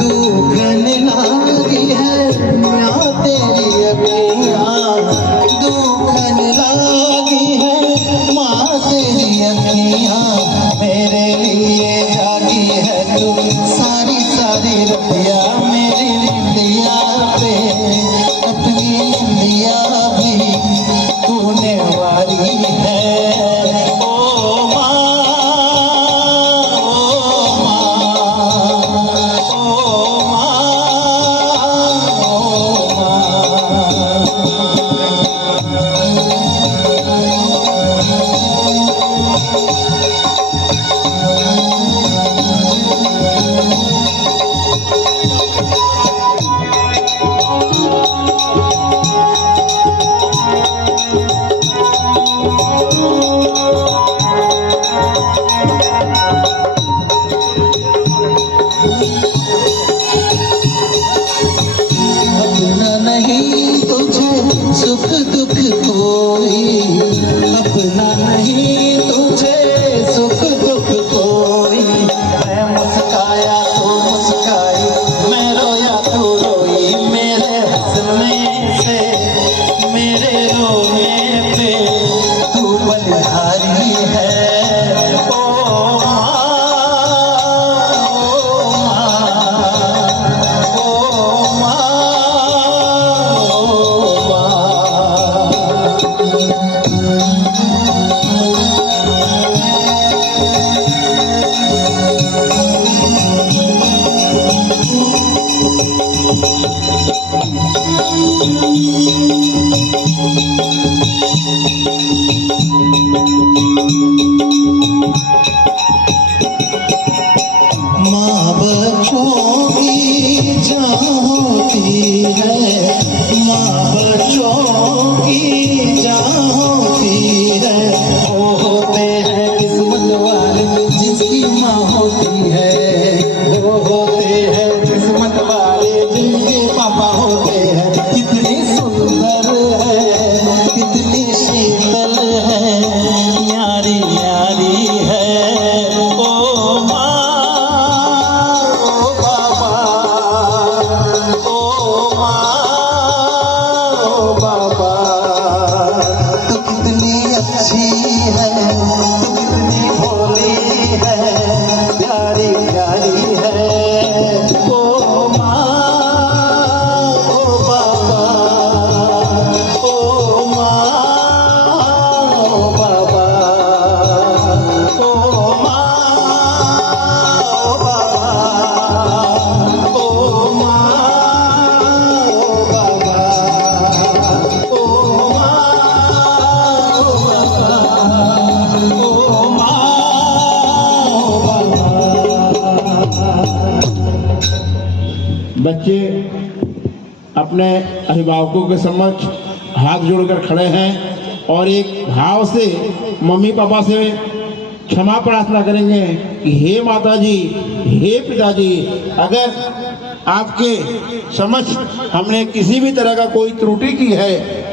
दुखन लागी है माँ तेरी अखियाँ, दुखन लागी है माँ तेरी अखियाँ, मेरे लिए जागी है तू सारी सारी रतिया, मेरी निंदिया पे अपनी निंदिया भी तूने वारी है। ओ माँ, ओ माँ, ओ माँ, अपना नहीं तुझे सुख दुख कोई, अपना नहीं तुझे सुख दुख कोई। मैं मुस्काया तो मुस्काई, मैं रोया तो रोई, मेरे हंसने से मेरे रोने पे तू बलिहारी है। ओ माँ, ओ माँ, माँ बच्चों की जान होती है, माँ बच्चों की जान होती है। वो होते हैं किस्मत वाले जिसकी माँ होती है, वो होते हैं किस्मत वाले जिनके पापा होते हैं। कितनी सुंदर है, कितनी शीतल है, न्यारी न्यारी है। ओ माँ, ओ बाबा, ओ माँ, ओ बाबा, तू कितनी अच्छी है, तू कितनी भोली है, प्यारी प्यारी है। ओ माँ, ओ बाबा, ओ माँ, ओ बाबा, ओ माँ, ओ बाबा, ओ माँ, ओ बाबा। बच्चे अपने अभिभावकों के समक्ष हाथ जोड़कर खड़े हैं और एक भाव से मम्मी पापा से क्षमा प्रार्थना करेंगे कि हे माता जी, हे पिताजी, अगर आपके समक्ष हमने किसी भी तरह का कोई त्रुटि की है,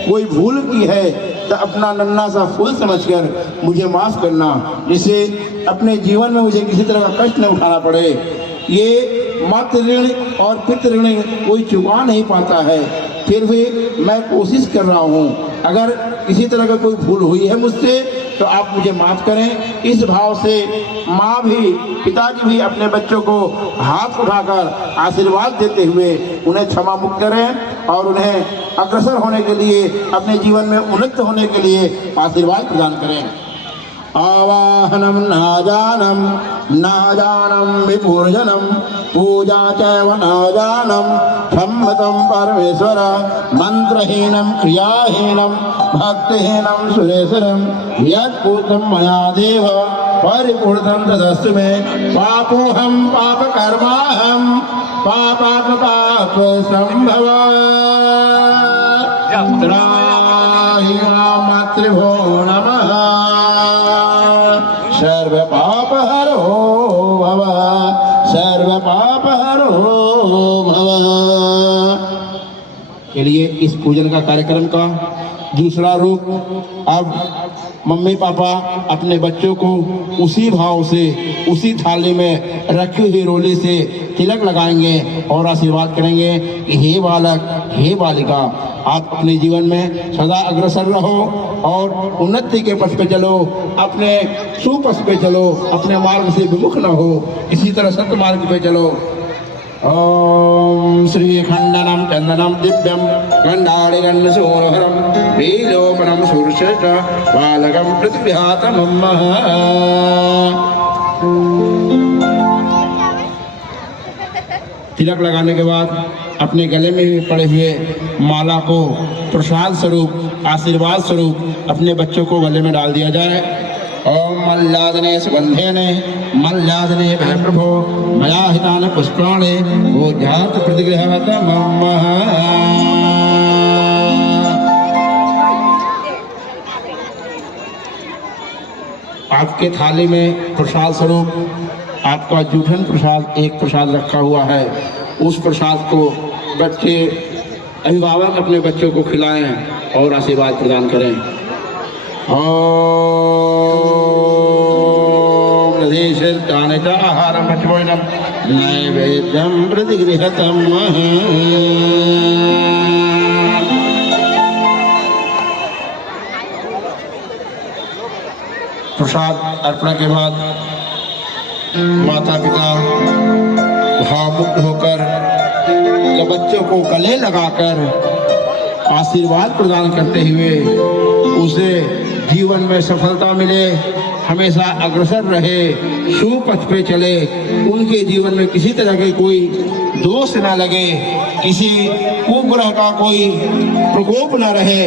कोई भूल की है, तो अपना नन्हा सा फूल समझकर मुझे माफ करना, जिससे अपने जीवन में मुझे किसी तरह का कष्ट न उठाना पड़े। ये मातृ ऋण और पितृ ऋण कोई चुका नहीं पाता है, फिर भी मैं कोशिश कर रहा हूँ। अगर किसी तरह का कोई भूल हुई है मुझसे तो आप मुझे माफ करें। इस भाव से माँ भी, पिताजी भी अपने बच्चों को हाथ उठाकर आशीर्वाद देते हुए उन्हें क्षमा मुक्त करें और उन्हें अग्रसर होने के लिए, अपने जीवन में उन्नत होने के लिए आशीर्वाद प्रदान करें। आवाहनम नाजानम नाजानम विपूर्जनम पूजा चैव नाजानम सम्मतम परमेश्वर मंत्रहीनम क्रियाहीनम भक्तिहीनम सुरेश्वरम यत्पूर्णं मया देव परिपूर्णं तदस्तु मे। पापोऽहं पापकर्माहं पापात्मपाप संभव त्राहि मातृभो नमः। सर्व पाप हरो भव, सर्व पाप हरो भव। के लिए इस पूजन का कार्यक्रम का दूसरा रूप, अब मम्मी पापा अपने बच्चों को उसी भाव से, उसी थाली में रखी हुई रोली से तिलक लगाएंगे और आशीर्वाद करेंगे कि हे बालक, हे बालिका, आप अपने जीवन में सदा अग्रसर रहो और उन्नति के पथ पे चलो, अपने सुपथ पे चलो, अपने मार्ग से विमुख न हो, इसी तरह सत्य मार्ग पे चलो। ओम श्री खंडनम चंदनम दिव्यम गंडारि गंडसूरहरम बीजोपनम सुरश्रेष्ठ बालकम पृथ्व्यातमम्। तिलक लगाने के बाद अपने गले में पड़े हुए माला को प्रसाद स्वरूप, आशीर्वाद स्वरूप अपने बच्चों को गले में डाल दिया जाए। ओम मल्लादने सुगंधेने मल्लादने भय प्रभो मया हितान पुष्पाणे ओझात प्रतिगृहतमम्। आपके थाली में प्रसाद स्वरूप आपका जूठन प्रसाद, एक प्रसाद रखा हुआ है, उस प्रसाद को बच्चे, अभिभावक अपने बच्चों को खिलाएं और आशीर्वाद प्रदान करें। आहारम नैवेद्यम प्रतिगृहतम्। प्रसाद अर्पण के बाद माता पिता भावमुक्त होकर बच्चों को गले लगाकर आशीर्वाद प्रदान करते हुए उसे जीवन में सफलता मिले, हमेशा अग्रसर रहे, सुपथ पे चले, उनके जीवन में किसी तरह के कोई दोष न लगे, किसी कुग्रह का कोई प्रकोप न रहे,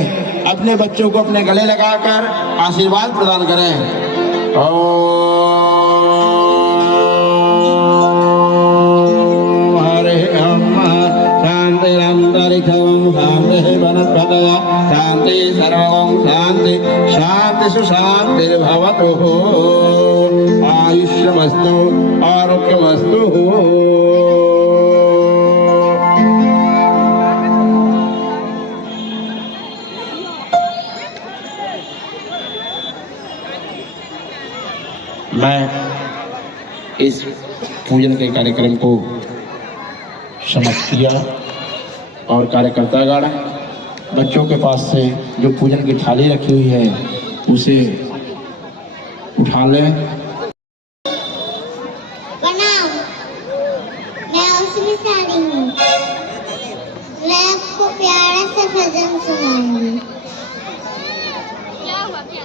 अपने बच्चों को अपने गले लगाकर आशीर्वाद प्रदान करें। शांति सर्वं शांति शांति सुशांतिर्भवतु आयुष्यमस्तु आरोग्यमस्तु। मैं इस पूजन के कार्यक्रम को समाप्त किया और कार्यकर्तागण बच्चों के पास से जो पूजन की थाली रखी हुई है उसे उठा लें। प्रणाम, मैं उसमें सारी हूँ। मैं आपको प्यारा सा भजन सुनाऊंगी।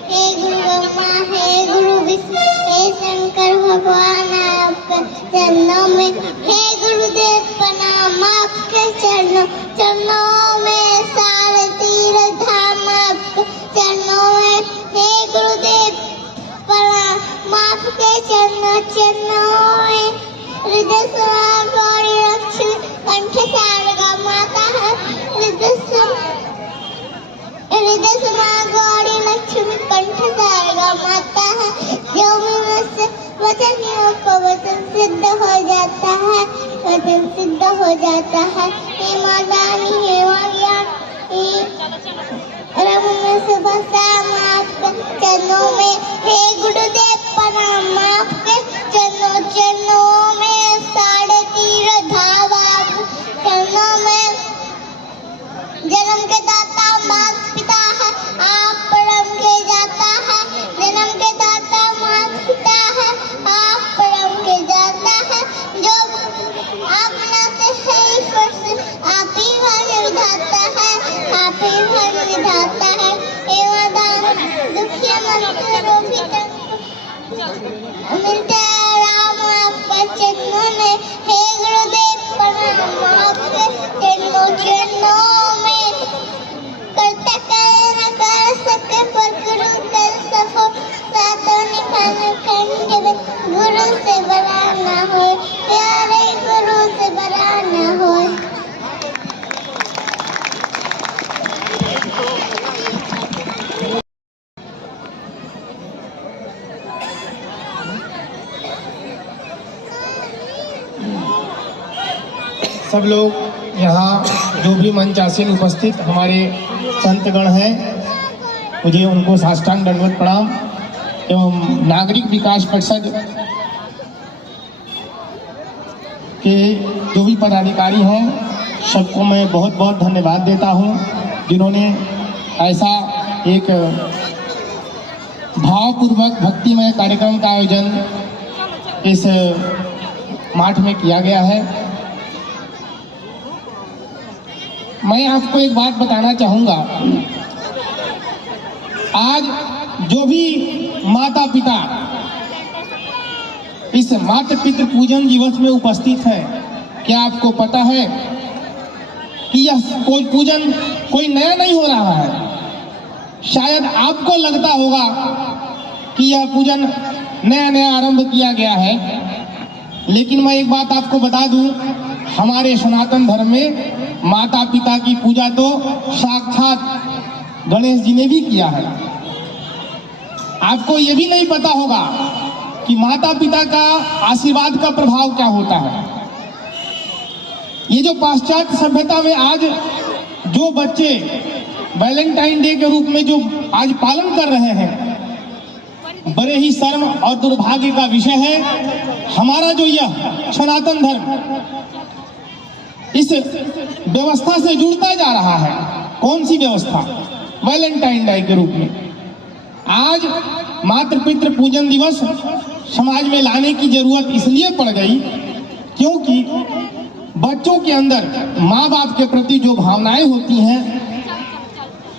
हे गुरु ब्रह्मा, हे गुरु विष्णु, हे शंकर भगवान, आपके चरणों में, हे गुरुदेव प्रणाम, आपके चरणों में सारे तीर्थ धाम, आपके चरणों में, हे गुरुदेव प्रणाम, आपके चरणों में हृदय समान गौरी रक्ष कंठ से वचनियों को वचन सिद्ध हो जाता है, वचन सिद्ध हो जाता है। ईमानदारी है रंग में सुबह शाम आपके चरणों में, हे गुरुदेव प्रणाम आपके चरणों में, साढ़े तीर धावा चरणों में। जन्म के दाता माता पिता है, आप परम के जाता है। जन्म के दाता माता पिता है, आप परम के जाता है। जो आप बनाते हैं ईश्वर से, आप ही भाग्य विधाता है, आप ही भाग्य विधाता है। एवं दान दुखिया मनुष्यों भी मिलते हैं राम आपके चरणों में, हे गुरुदेव प्रणाम आपके चरणों में। करते करे न कर सके पर गुरु कर सको, सातों निकाल खंड गुरु से बड़ा ना हो, प्यारे गुरु से बड़ा ना हो। सब लोग यहाँ जो भी मंच आसीन उपस्थित हमारे संतगण हैं, मुझे उनको साष्टांग दंडवत प्रणाम एवं नागरिक विकास परिषद के जो भी पदाधिकारी हैं सबको मैं बहुत बहुत धन्यवाद देता हूँ, जिन्होंने ऐसा एक भावपूर्वक भक्तिमय कार्यक्रम का आयोजन इस माठ में किया गया है। मैं आपको एक बात बताना चाहूँगा, आज जो भी माता पिता इस मातृ पितृ पूजन दिवस में उपस्थित है, क्या आपको पता है कि यह कोई पूजन कोई नया नहीं हो रहा है। शायद आपको लगता होगा कि यह पूजन नया नया आरंभ किया गया है, लेकिन मैं एक बात आपको बता दूं, हमारे सनातन धर्म में माता पिता की पूजा तो साक्षात गणेश जी ने भी किया है। आपको ये भी नहीं पता होगा कि माता पिता का आशीर्वाद का प्रभाव क्या होता है। ये जो पाश्चात्य सभ्यता में आज जो बच्चे वैलेंटाइन डे के रूप में जो आज पालन कर रहे हैं, बड़े ही शर्म और दुर्भाग्य का विषय है। हमारा जो यह सनातन धर्म इस व्यवस्था से जुड़ता जा रहा है। कौन सी व्यवस्था? वैलेंटाइन डे के रूप में। आज मातृ पितृ पूजन दिवस समाज में लाने की जरूरत इसलिए पड़ गई क्योंकि बच्चों के अंदर माँ बाप के प्रति जो भावनाएं होती हैं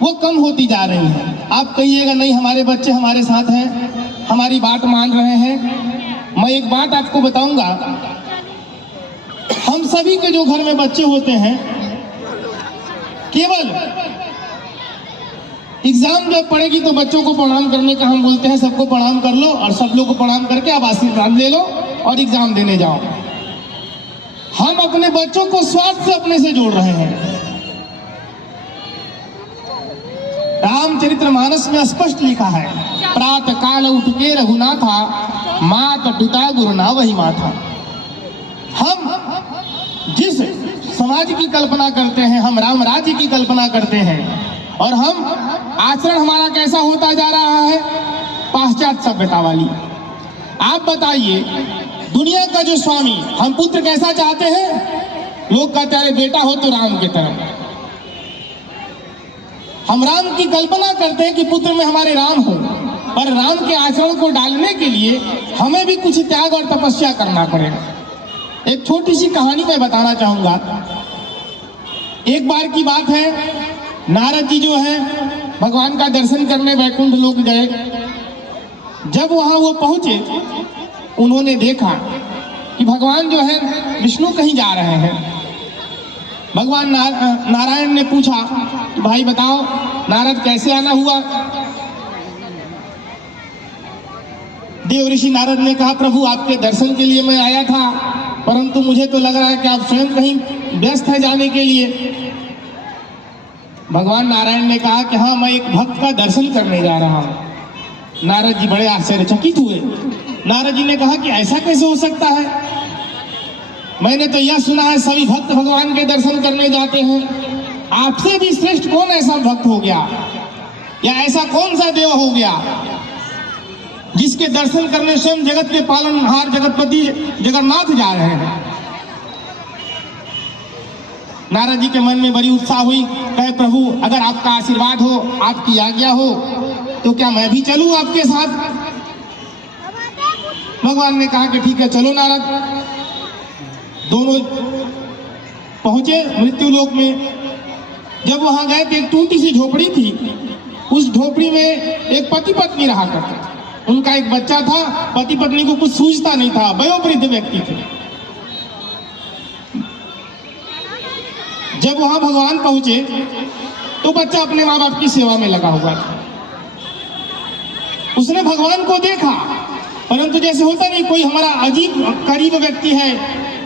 वो कम होती जा रही हैं। आप कहिएगा नहीं, हमारे बच्चे हमारे साथ हैं, हमारी बात मान रहे हैं। मैं एक बात आपको बताऊंगा, हम सभी के जो घर में बच्चे होते हैं, केवल एग्जाम जब पड़ेगी तो बच्चों को प्रणाम करने का हम बोलते हैं, सबको प्रणाम कर लो और सब लोग को प्रणाम करके आप आशीर्वाद ले लो और एग्जाम देने जाओ। हम अपने बच्चों को स्वार्थ से अपने से जोड़ रहे हैं। रामचरितमानस में स्पष्ट लिखा है, प्रातः काल उठ के रघुनाथा, माता पिता गुरुना वही माथा। हम जिस समाज की कल्पना करते हैं, हम राम राज्य की कल्पना करते हैं, और हम आचरण हमारा कैसा होता जा रहा है? पाश्चात्य सभ्यता वाली। आप बताइए, दुनिया का जो स्वामी, हम पुत्र कैसा चाहते हैं? लोग कहते हैं बेटा हो तो राम की तरह। हम राम की कल्पना करते हैं कि पुत्र में हमारे राम हो, पर राम के आचरण को डालने के लिए हमें भी कुछ त्याग और तपस्या करना पड़ेगा। एक छोटी सी कहानी मैं बताना चाहूंगा। एक बार की बात है, नारद जी जो है भगवान का दर्शन करने वैकुंठ लोक गए। जब वहां वो पहुंचे, उन्होंने देखा कि भगवान जो है विष्णु कहीं जा रहे हैं। भगवान नारायण ने पूछा कि भाई बताओ नारद कैसे आना हुआ? देव ऋषि नारद ने कहा, प्रभु आपके दर्शन के लिए मैं आया था, परंतु मुझे तो लग रहा है कि आप स्वयं कहीं व्यस्त है जाने के लिए। भगवान नारायण ने कहा कि हाँ, मैं एक भक्त का दर्शन करने जा रहा हूँ। नारद जी बड़े आश्चर्यचकित हुए नारद जी ने कहा कि ऐसा कैसे हो सकता है? मैंने तो यह सुना है सभी भक्त भगवान के दर्शन करने जाते हैं, आपसे भी श्रेष्ठ कौन ऐसा भक्त हो गया, या ऐसा कौन सा देव हो गया जिसके दर्शन करने स्वयं जगत के पालनहार जगतपति जगन्नाथ जा रहे हैं। नारद जी के मन में बड़ी उत्साह हुई, कहे प्रभु अगर आपका आशीर्वाद हो, आपकी आज्ञा हो, तो क्या मैं भी चलूं आपके साथ? भगवान ने कहा कि ठीक है चलो नारद। दोनों पहुंचे मृत्यु लोक में। जब वहां गए तो एक टूटी सी झोपड़ी थी, उस झोपड़ी में एक पति पत्नी रहा करते। उनका एक बच्चा था, पति पत्नी को कुछ सूझता नहीं था, वयोवृद्ध व्यक्ति थे। जब वहां भगवान पहुंचे तो बच्चा अपने माँ बाप की सेवा में लगा हुआ था। उसने भगवान को देखा, परंतु जैसे होता नहीं कोई हमारा अजीब करीब व्यक्ति है,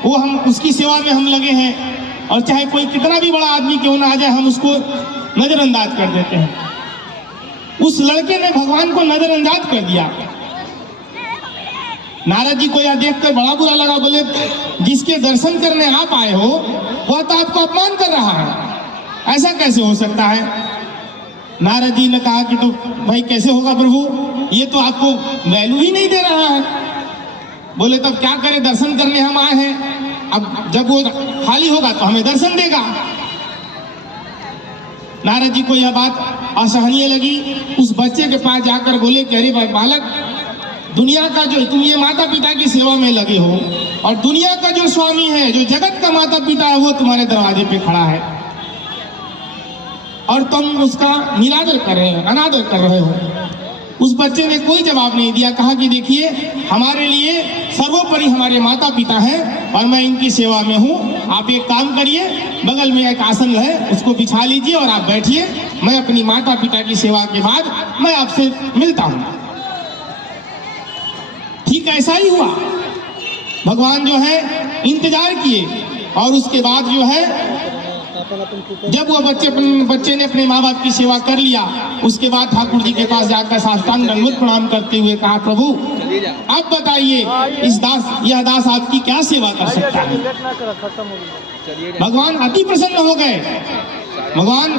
वो हम उसकी सेवा में हम लगे हैं, और चाहे कोई कितना भी बड़ा आदमी क्यों ना आ जाए हम उसको नजरअंदाज कर देते हैं। उस लड़के ने भगवान को नजरअंदाज कर दिया। नारद जी को यह देखकर बड़ा बुरा लगा, बोले जिसके दर्शन करने आप आए हो वह तो आपको अपमान कर रहा है, ऐसा कैसे हो सकता है? नारद जी ने कहा कि तो भाई कैसे होगा प्रभु, ये तो आपको वैल्यू ही नहीं दे रहा है। बोले तब क्या करें, दर्शन करने हम आए हैं, अब जब वो खाली होगा तो हमें दर्शन देगा। नारद जी को यह बात असहनीय लगी। उस बच्चे के पास जाकर बोले कि अरे भाई बालक, दुनिया का जो तुम ये माता पिता की सेवा में लगे हो, और दुनिया का जो स्वामी है, जो जगत का माता पिता है, वो तुम्हारे दरवाजे पे खड़ा है और तुम उसका निरादर कर रहे हो, अनादर कर रहे हो। उस बच्चे ने कोई जवाब नहीं दिया, कहा कि देखिए हमारे लिए सर्वोपरि हमारे माता पिता हैं और मैं इनकी सेवा में हूँ। आप एक काम करिए, बगल में एक आसन है उसको बिछा लीजिए और आप बैठिए, मैं अपनी माता पिता की सेवा के बाद मैं आपसे मिलता हूँ। ठीक ऐसा ही हुआ। भगवान जो है इंतजार किए, और उसके बाद जो है जब वो बच्चे ने अपने माँ बाप की सेवा कर लिया, उसके बाद ठाकुर जी के पास जाकर साष्टांग दंडवत प्रणाम करते हुए कहा, प्रभु आप बताइए यह दास आपकी क्या सेवा कर सकता है? भगवान अति प्रसन्न हो गए। भगवान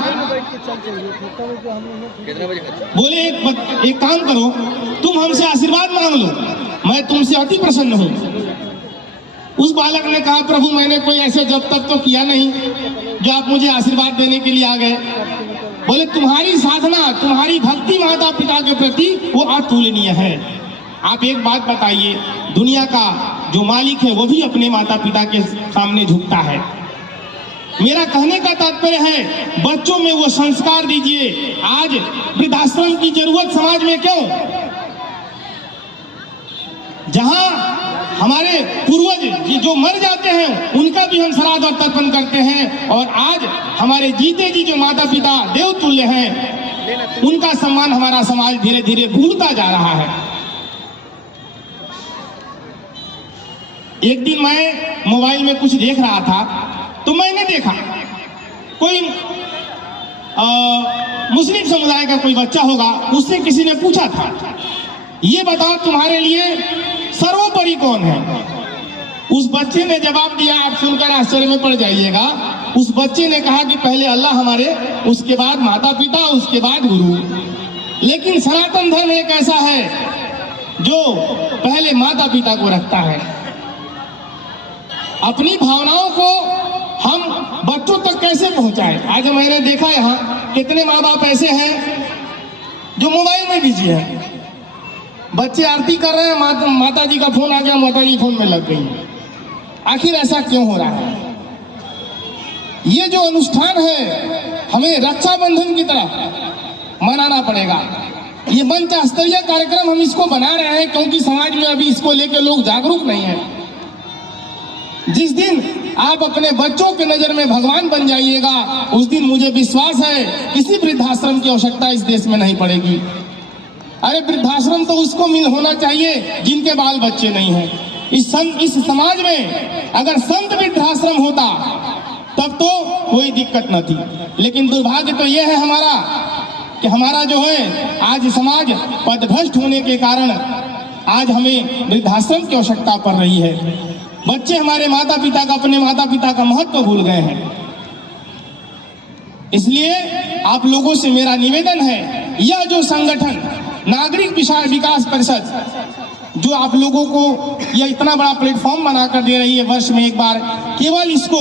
बोले एक काम करो, तुम हमसे आशीर्वाद मांग लो, मैं तुमसे अति प्रसन्न हूँ। उस बालक ने कहा, प्रभु मैंने कोई ऐसे जब तक तो किया नहीं जो आप मुझे आशीर्वाद देने के लिए आ गए। बोले तुम्हारी साधना, तुम्हारी भक्ति माता पिता के प्रति वो अतुलनीय है। आप एक बात बताइए, दुनिया का जो मालिक है वो भी अपने माता पिता के सामने झुकता है। मेरा कहने का तात्पर्य है, बच्चों में वो संस्कार दीजिए। आज वृद्धाश्रम की जरूरत समाज में क्यों? जहां हमारे पूर्वज जो मर जाते हैं उनका भी हम श्राद्ध और तर्पण करते हैं, और आज हमारे जीते जी जो माता पिता देव तुल्य हैं उनका सम्मान हमारा समाज धीरे धीरे भूलता जा रहा है। एक दिन मैं मोबाइल में कुछ देख रहा था तो मैंने देखा कोई मुस्लिम समुदाय का कोई बच्चा होगा, उससे किसी ने पूछा था, ये बताओ तुम्हारे लिए सर्वोपरि कौन है? उस बच्चे ने जवाब दिया, आप सुनकर आश्चर्य में पड़ जाइएगा। उस बच्चे ने कहा कि पहले अल्लाह हमारे, उसके बाद माता पिता, उसके बाद गुरु। लेकिन सनातन धर्म एक ऐसा है जो पहले माता पिता को रखता है। अपनी भावनाओं को हम बच्चों तक कैसे पहुंचाएं? आज मैंने देखा यहाँ कितने माँ बाप ऐसे हैं जो मोबाइल में बिजी है। बच्चे आरती कर रहे हैं, माता जी का फोन आ गया, माता जी फोन में लग गई। आखिर ऐसा क्यों हो रहा है? ये जो अनुष्ठान है हमें रक्षाबंधन की तरह मनाना पड़ेगा। ये मंच स्तरीय कार्यक्रम हम इसको बना रहे हैं क्योंकि समाज में अभी इसको लेकर लोग जागरूक नहीं है। जिस दिन आप अपने बच्चों के नजर में भगवान बन जाइएगा, उस दिन मुझे विश्वास है किसी वृद्धाश्रम की आवश्यकता इस देश में नहीं पड़ेगी। अरे वृद्धाश्रम तो उसको होना चाहिए जिनके बाल बच्चे नहीं हैं। इस समाज में अगर संत वृद्धाश्रम होता तब तो कोई दिक्कत न थी। लेकिन दुर्भाग्य तो यह है हमारा कि हमारा जो है आज समाज पदभ्रष्ट होने के कारण आज हमें वृद्धाश्रम की आवश्यकता पड़ रही है। बच्चे हमारे माता पिता का, अपने माता पिता का महत्व भूल गए हैं। इसलिए आप लोगों से मेरा निवेदन है, यह जो संगठन नागरिक विकास परिषद जो आप लोगों को यह इतना बड़ा प्लेटफॉर्म बनाकर दे रही है, वर्ष में एक बार, केवल इसको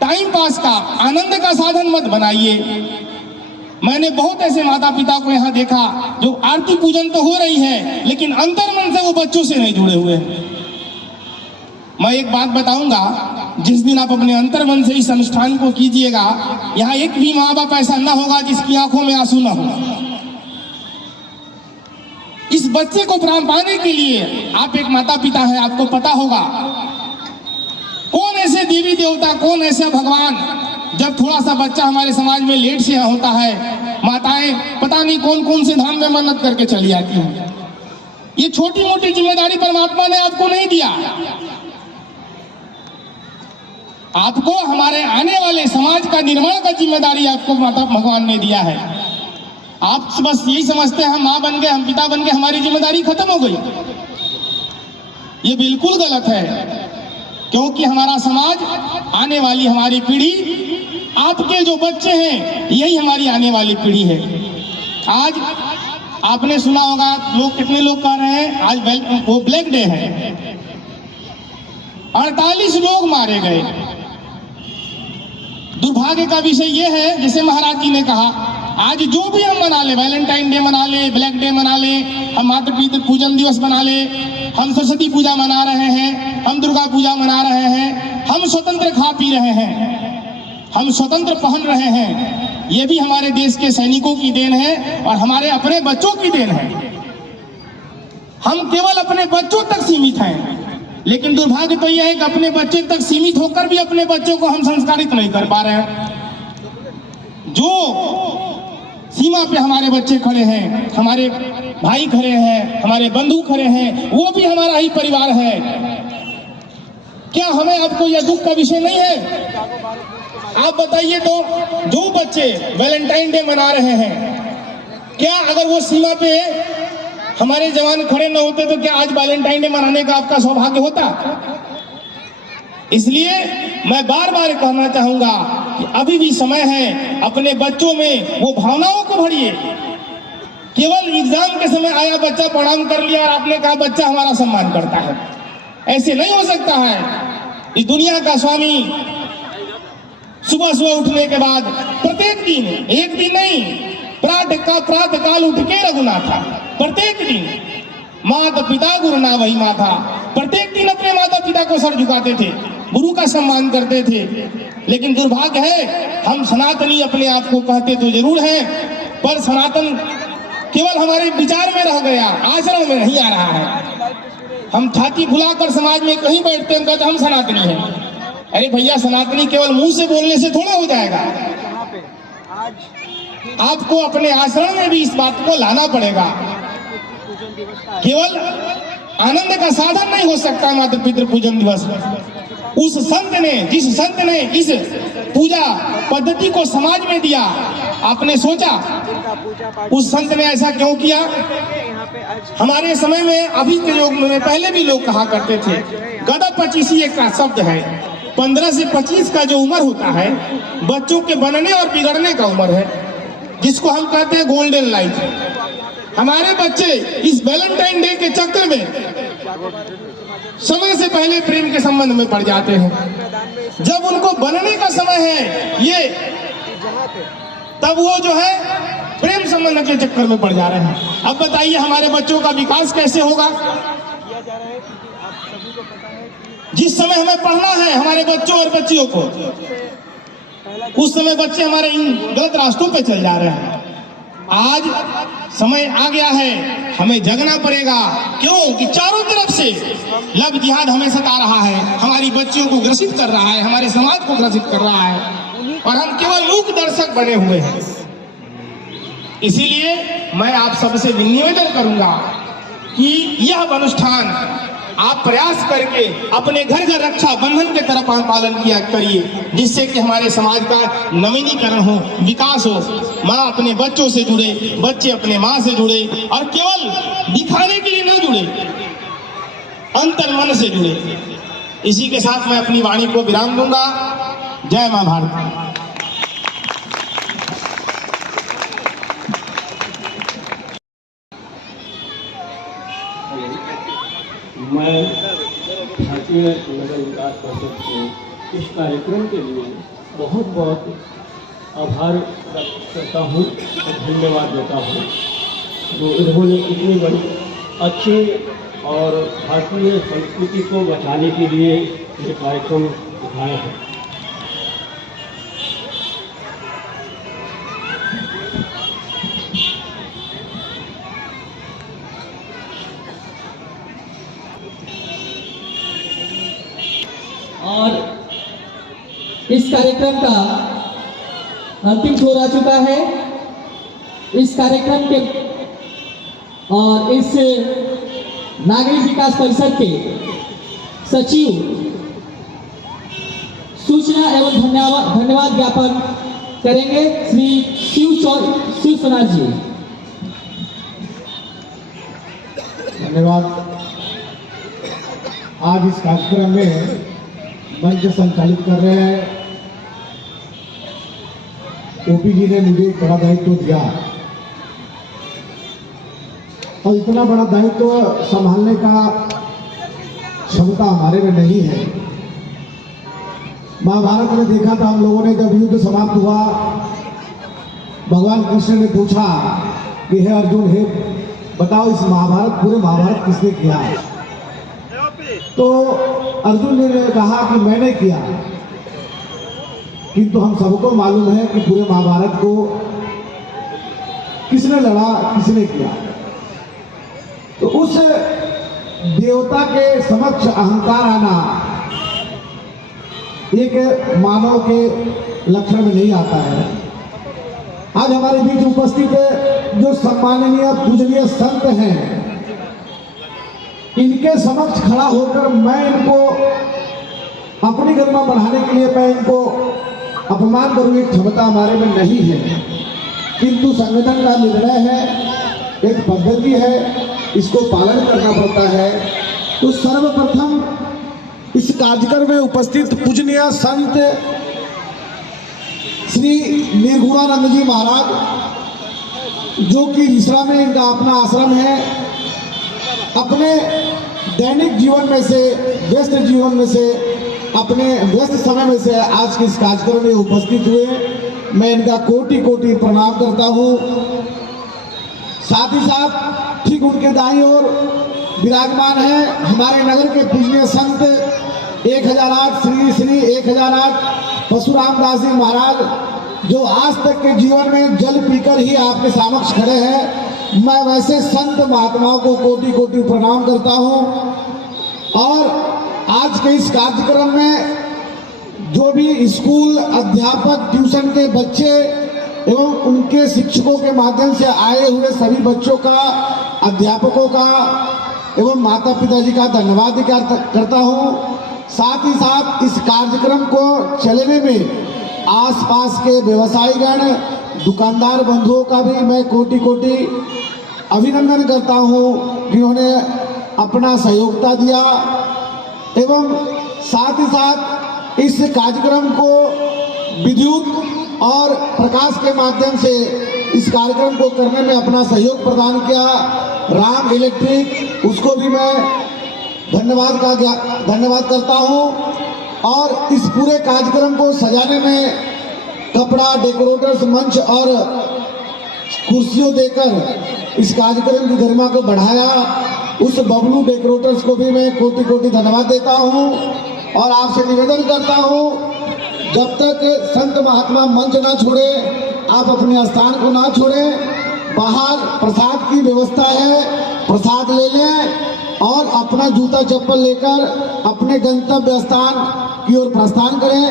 टाइम पास का, आनंद का साधन मत बनाइए। मैंने बहुत ऐसे माता पिता को यहाँ देखा जो आरती पूजन तो हो रही है लेकिन अंतर्मन से वो बच्चों से नहीं जुड़े हुए हैं। मैं एक बात बताऊंगा, जिस दिन आप अपने अंतर्मन से इस अनुष्ठान को कीजिएगा, यहाँ एक भी माँ बाप ऐसा न होगा जिसकी आंखों में आंसू न हो। इस बच्चे को प्राण पाने के लिए आप एक माता पिता हैं, आपको पता होगा कौन ऐसे देवी देवता, कौन ऐसे भगवान। जब थोड़ा सा बच्चा हमारे समाज में लेट से होता है, माताएं पता नहीं कौन कौन से धाम में मन्नत करके चली जाती हैं। ये छोटी मोटी जिम्मेदारी परमात्मा ने आपको नहीं दिया, आपको हमारे आने वाले समाज का निर्माण का जिम्मेदारी आपको माता भगवान ने दिया है। आप बस यही समझते हैं हम माँ बन गए, हम पिता बन गए, हमारी जिम्मेदारी खत्म हो गई। ये बिल्कुल गलत है, क्योंकि हमारा समाज, आने वाली हमारी पीढ़ी, आपके जो बच्चे हैं यही हमारी आने वाली पीढ़ी है। आज आपने सुना होगा, लोग कितने लोग कह रहे हैं आज वो ब्लैक डे है, 48 लोग मारे गए। दुर्भाग्य का विषय ये है, जैसे महाराज जी ने कहा, आज जो भी हम मना ले, वैलेंटाइन डे मना ले, ब्लैक डे मना ले, हम मातृ पितृ पूजन दिवस मना ले, हम सरस्वती पूजा मना रहे हैं, हम दुर्गा पूजा मना रहे हैं, हम स्वतंत्र खा पी रहे हैं, हम स्वतंत्र पहन रहे हैं, ये भी हमारे देश के सैनिकों की देन है और हमारे अपने बच्चों की देन है। हम केवल अपने बच्चों तक सीमित हैं, लेकिन दुर्भाग्य तो यह है कि अपने बच्चे तक सीमित होकर भी अपने बच्चों को हम संस्कारित नहीं कर पा रहे हैं। जो सीमा पे हमारे बच्चे खड़े हैं, हमारे भाई खड़े हैं, हमारे बंधु खड़े हैं, वो भी हमारा ही परिवार है। क्या हमें आपको यह दुख का विषय नहीं है? आप बताइए तो, जो बच्चे वैलेंटाइन डे मना रहे हैं, क्या अगर वो सीमा पे हमारे जवान खड़े न होते तो क्या आज वैलेंटाइन डे मनाने का आपका सौभाग्य होता? इसलिए मैं बार बार कहना चाहूंगा कि अभी भी समय है, अपने बच्चों में वो भावनाओं को भरिए। केवल एग्जाम के समय आया बच्चा प्रणाम कर लिया और आपने कहा बच्चा हमारा सम्मान करता है, ऐसे नहीं हो सकता है। इस दुनिया का स्वामी सुबह सुबह उठने के बाद प्रत्येक दिन, एक दिन नहीं, प्रातः काल उठ के रघुनाथा, प्रत्येक दिन माता पिता गुरु ना वही माता, प्रत्येक दिन अपने माता पिता को सर झुकाते थे, गुरु का सम्मान करते थे। लेकिन दुर्भाग्य है, हम सनातनी अपने आप को कहते तो जरूर हैं, पर सनातन केवल हमारे विचार में रह गया, आचरण में नहीं आ रहा है। हम छाती फुलाकर समाज में कहीं बैठते हैं कहते हम सनातनी हैं। अरे भैया, सनातनी केवल मुंह से बोलने से थोड़ा हो जाएगा, आपको अपने आचरण में भी इस बात को लाना पड़ेगा। केवल आनंद का साधन नहीं हो सकता मातृ पितृ पूजन दिवस। उस संत ने, जिस संत ने इस पूजा पद्धति को समाज में दिया, आपने सोचा उस संत ने ऐसा क्यों किया? हमारे समय में, अभी के युग में, पहले भी लोग कहा करते थे, गदा 25 एक का शब्द है। 15 से 25 का जो उम्र होता है, बच्चों के बनने और बिगड़ने का उम्र है, जिसको हम कहते हैं गोल्डन लाइफ। हमारे बच्चे इस वैलेंटाइन डे के चक्कर में समय से पहले प्रेम के संबंध में पड़ जाते हैं। जब उनको बनने का समय है ये, तब वो जो है प्रेम संबंध के चक्कर में पड़ जा रहे हैं। अब बताइए हमारे बच्चों का विकास कैसे होगा? जिस समय हमें पढ़ना है हमारे बच्चों और बच्चियों को, उस समय बच्चे हमारे इन गलत रास्तों पे चल जा रहे हैं। आज समय आ गया है, हमें जगना पड़ेगा। क्यों कि चारों तरफ से लव जिहाद हमें सता रहा है, हमारी बच्चियों को ग्रसित कर रहा है, हमारे समाज को ग्रसित कर रहा है, और हम केवल मूक दर्शक बने हुए हैं। इसीलिए मैं आप सबसे निवेदन करूंगा कि यह अनुष्ठान आप प्रयास करके अपने घर का रक्षा बंधन के तरफ पालन किया करिए, जिससे कि हमारे समाज का नवीनीकरण हो, विकास हो। माँ अपने बच्चों से जुड़े, बच्चे अपने माँ से जुड़े, और केवल दिखाने के लिए न जुड़े, अंतर मन से जुड़े। इसी के साथ मैं अपनी वाणी को विराम दूंगा। जय मां भारती। मैं भारतीय नगर विकास परिषद को इस कार्यक्रम के लिए बहुत बहुत आभार व्यक्त करता हूँ और धन्यवाद देता हूँ। तो इन्होंने इतनी बड़ी अच्छी और भारतीय संस्कृति को बचाने के लिए ये कार्यक्रम उठाया है। और इस कार्यक्रम का अंतिम छोर आ चुका है। इस कार्यक्रम के और इस नागरिक विकास परिषद के सचिव सूचना एवं धन्यवाद ज्ञापन करेंगे श्री शिव सोनार जी। धन्यवाद। आज इस कार्यक्रम में मंच संचालित कर रहे हैं ओपी जी ने मुझे एक बड़ा दायित्व दिया, और इतना बड़ा दायित्व संभालने का क्षमता हमारे में नहीं है। महाभारत में देखा था हम लोगों ने, जब युद्ध समाप्त हुआ, भगवान कृष्ण ने पूछा कि हे अर्जुन, हे बताओ इस पूरे महाभारत किसने किया? तो अर्जुन ने कहा कि मैंने किया, किंतु हम सबको मालूम है कि पूरे महाभारत को किसने लड़ा, किसने किया। तो उस देवता के समक्ष अहंकार आना एक मानव के लक्षण में नहीं आता है। आज हमारे बीच उपस्थित जो सम्माननीय पूजनीय संत हैं, इनके समक्ष खड़ा होकर मैं इनको अपनी गरिमा बढ़ाने के लिए मैं इनको अपमान करूं, एक क्षमता हमारे में नहीं है। किंतु संगठन का निर्णय है, एक पद्धति है, इसको पालन करना पड़ता है। तो सर्वप्रथम इस कार्यक्रम में उपस्थित पूजनीय संत श्री निर्गुणानंद जी महाराज, जो कि रिसरा में इनका अपना आश्रम है, अपने दैनिक जीवन में से, व्यस्त जीवन में से, अपने व्यस्त समय में से आज के इस कार्यक्रम में उपस्थित हुए, मैं इनका कोटि कोटि प्रणाम करता हूँ। साथ ही साथ ठीक उनके दाईं ओर विराजमान है हमारे नगर के पूजनीय संत 1008 श्री 1008 परशुराम दास जी महाराज, जो आज तक के जीवन में जल पीकर ही आपके समक्ष खड़े हैं। मैं वैसे संत महात्माओं को कोटि कोटि प्रणाम करता हूं। और आज के इस कार्यक्रम में जो भी स्कूल अध्यापक, ट्यूशन के बच्चे एवं उनके शिक्षकों के माध्यम से आए हुए सभी बच्चों का, अध्यापकों का एवं माता पिताजी का धन्यवाद करता हूं। साथ ही साथ इस कार्यक्रम को चलाने में आसपास के व्यवसायीगण, दुकानदार बंधुओं का भी मैं कोटि कोटि अभिनंदन करता हूं, जिन्होंने अपना सहयोगिता दिया। एवं साथ ही साथ इस कार्यक्रम को विद्युत और प्रकाश के माध्यम से इस कार्यक्रम को करने में अपना सहयोग प्रदान किया राम इलेक्ट्रिक, उसको भी मैं धन्यवाद करता हूं। और इस पूरे कार्यक्रम को सजाने में कपड़ा, डेकोरेटर्स, मंच और कुर्सियों देकर इस कार्यक्रम की गरिमा को बढ़ाया, उस बबलू डेकोरेटर्स को भी मैं कोटि कोटि धन्यवाद देता हूं। और आपसे निवेदन करता हूं, जब तक संत महात्मा मंच ना छोड़े, आप अपने स्थान को ना छोड़ें। बाहर प्रसाद की व्यवस्था है, प्रसाद ले लें और अपना जूता चप्पल लेकर अपने गंतव्य स्थान की ओर प्रस्थान करें।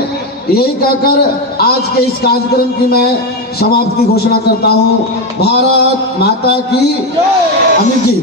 यही कहकर आज के इस कार्यक्रम की मैं समाप्ति की घोषणा करता हूं। भारत माता की। अमित जी।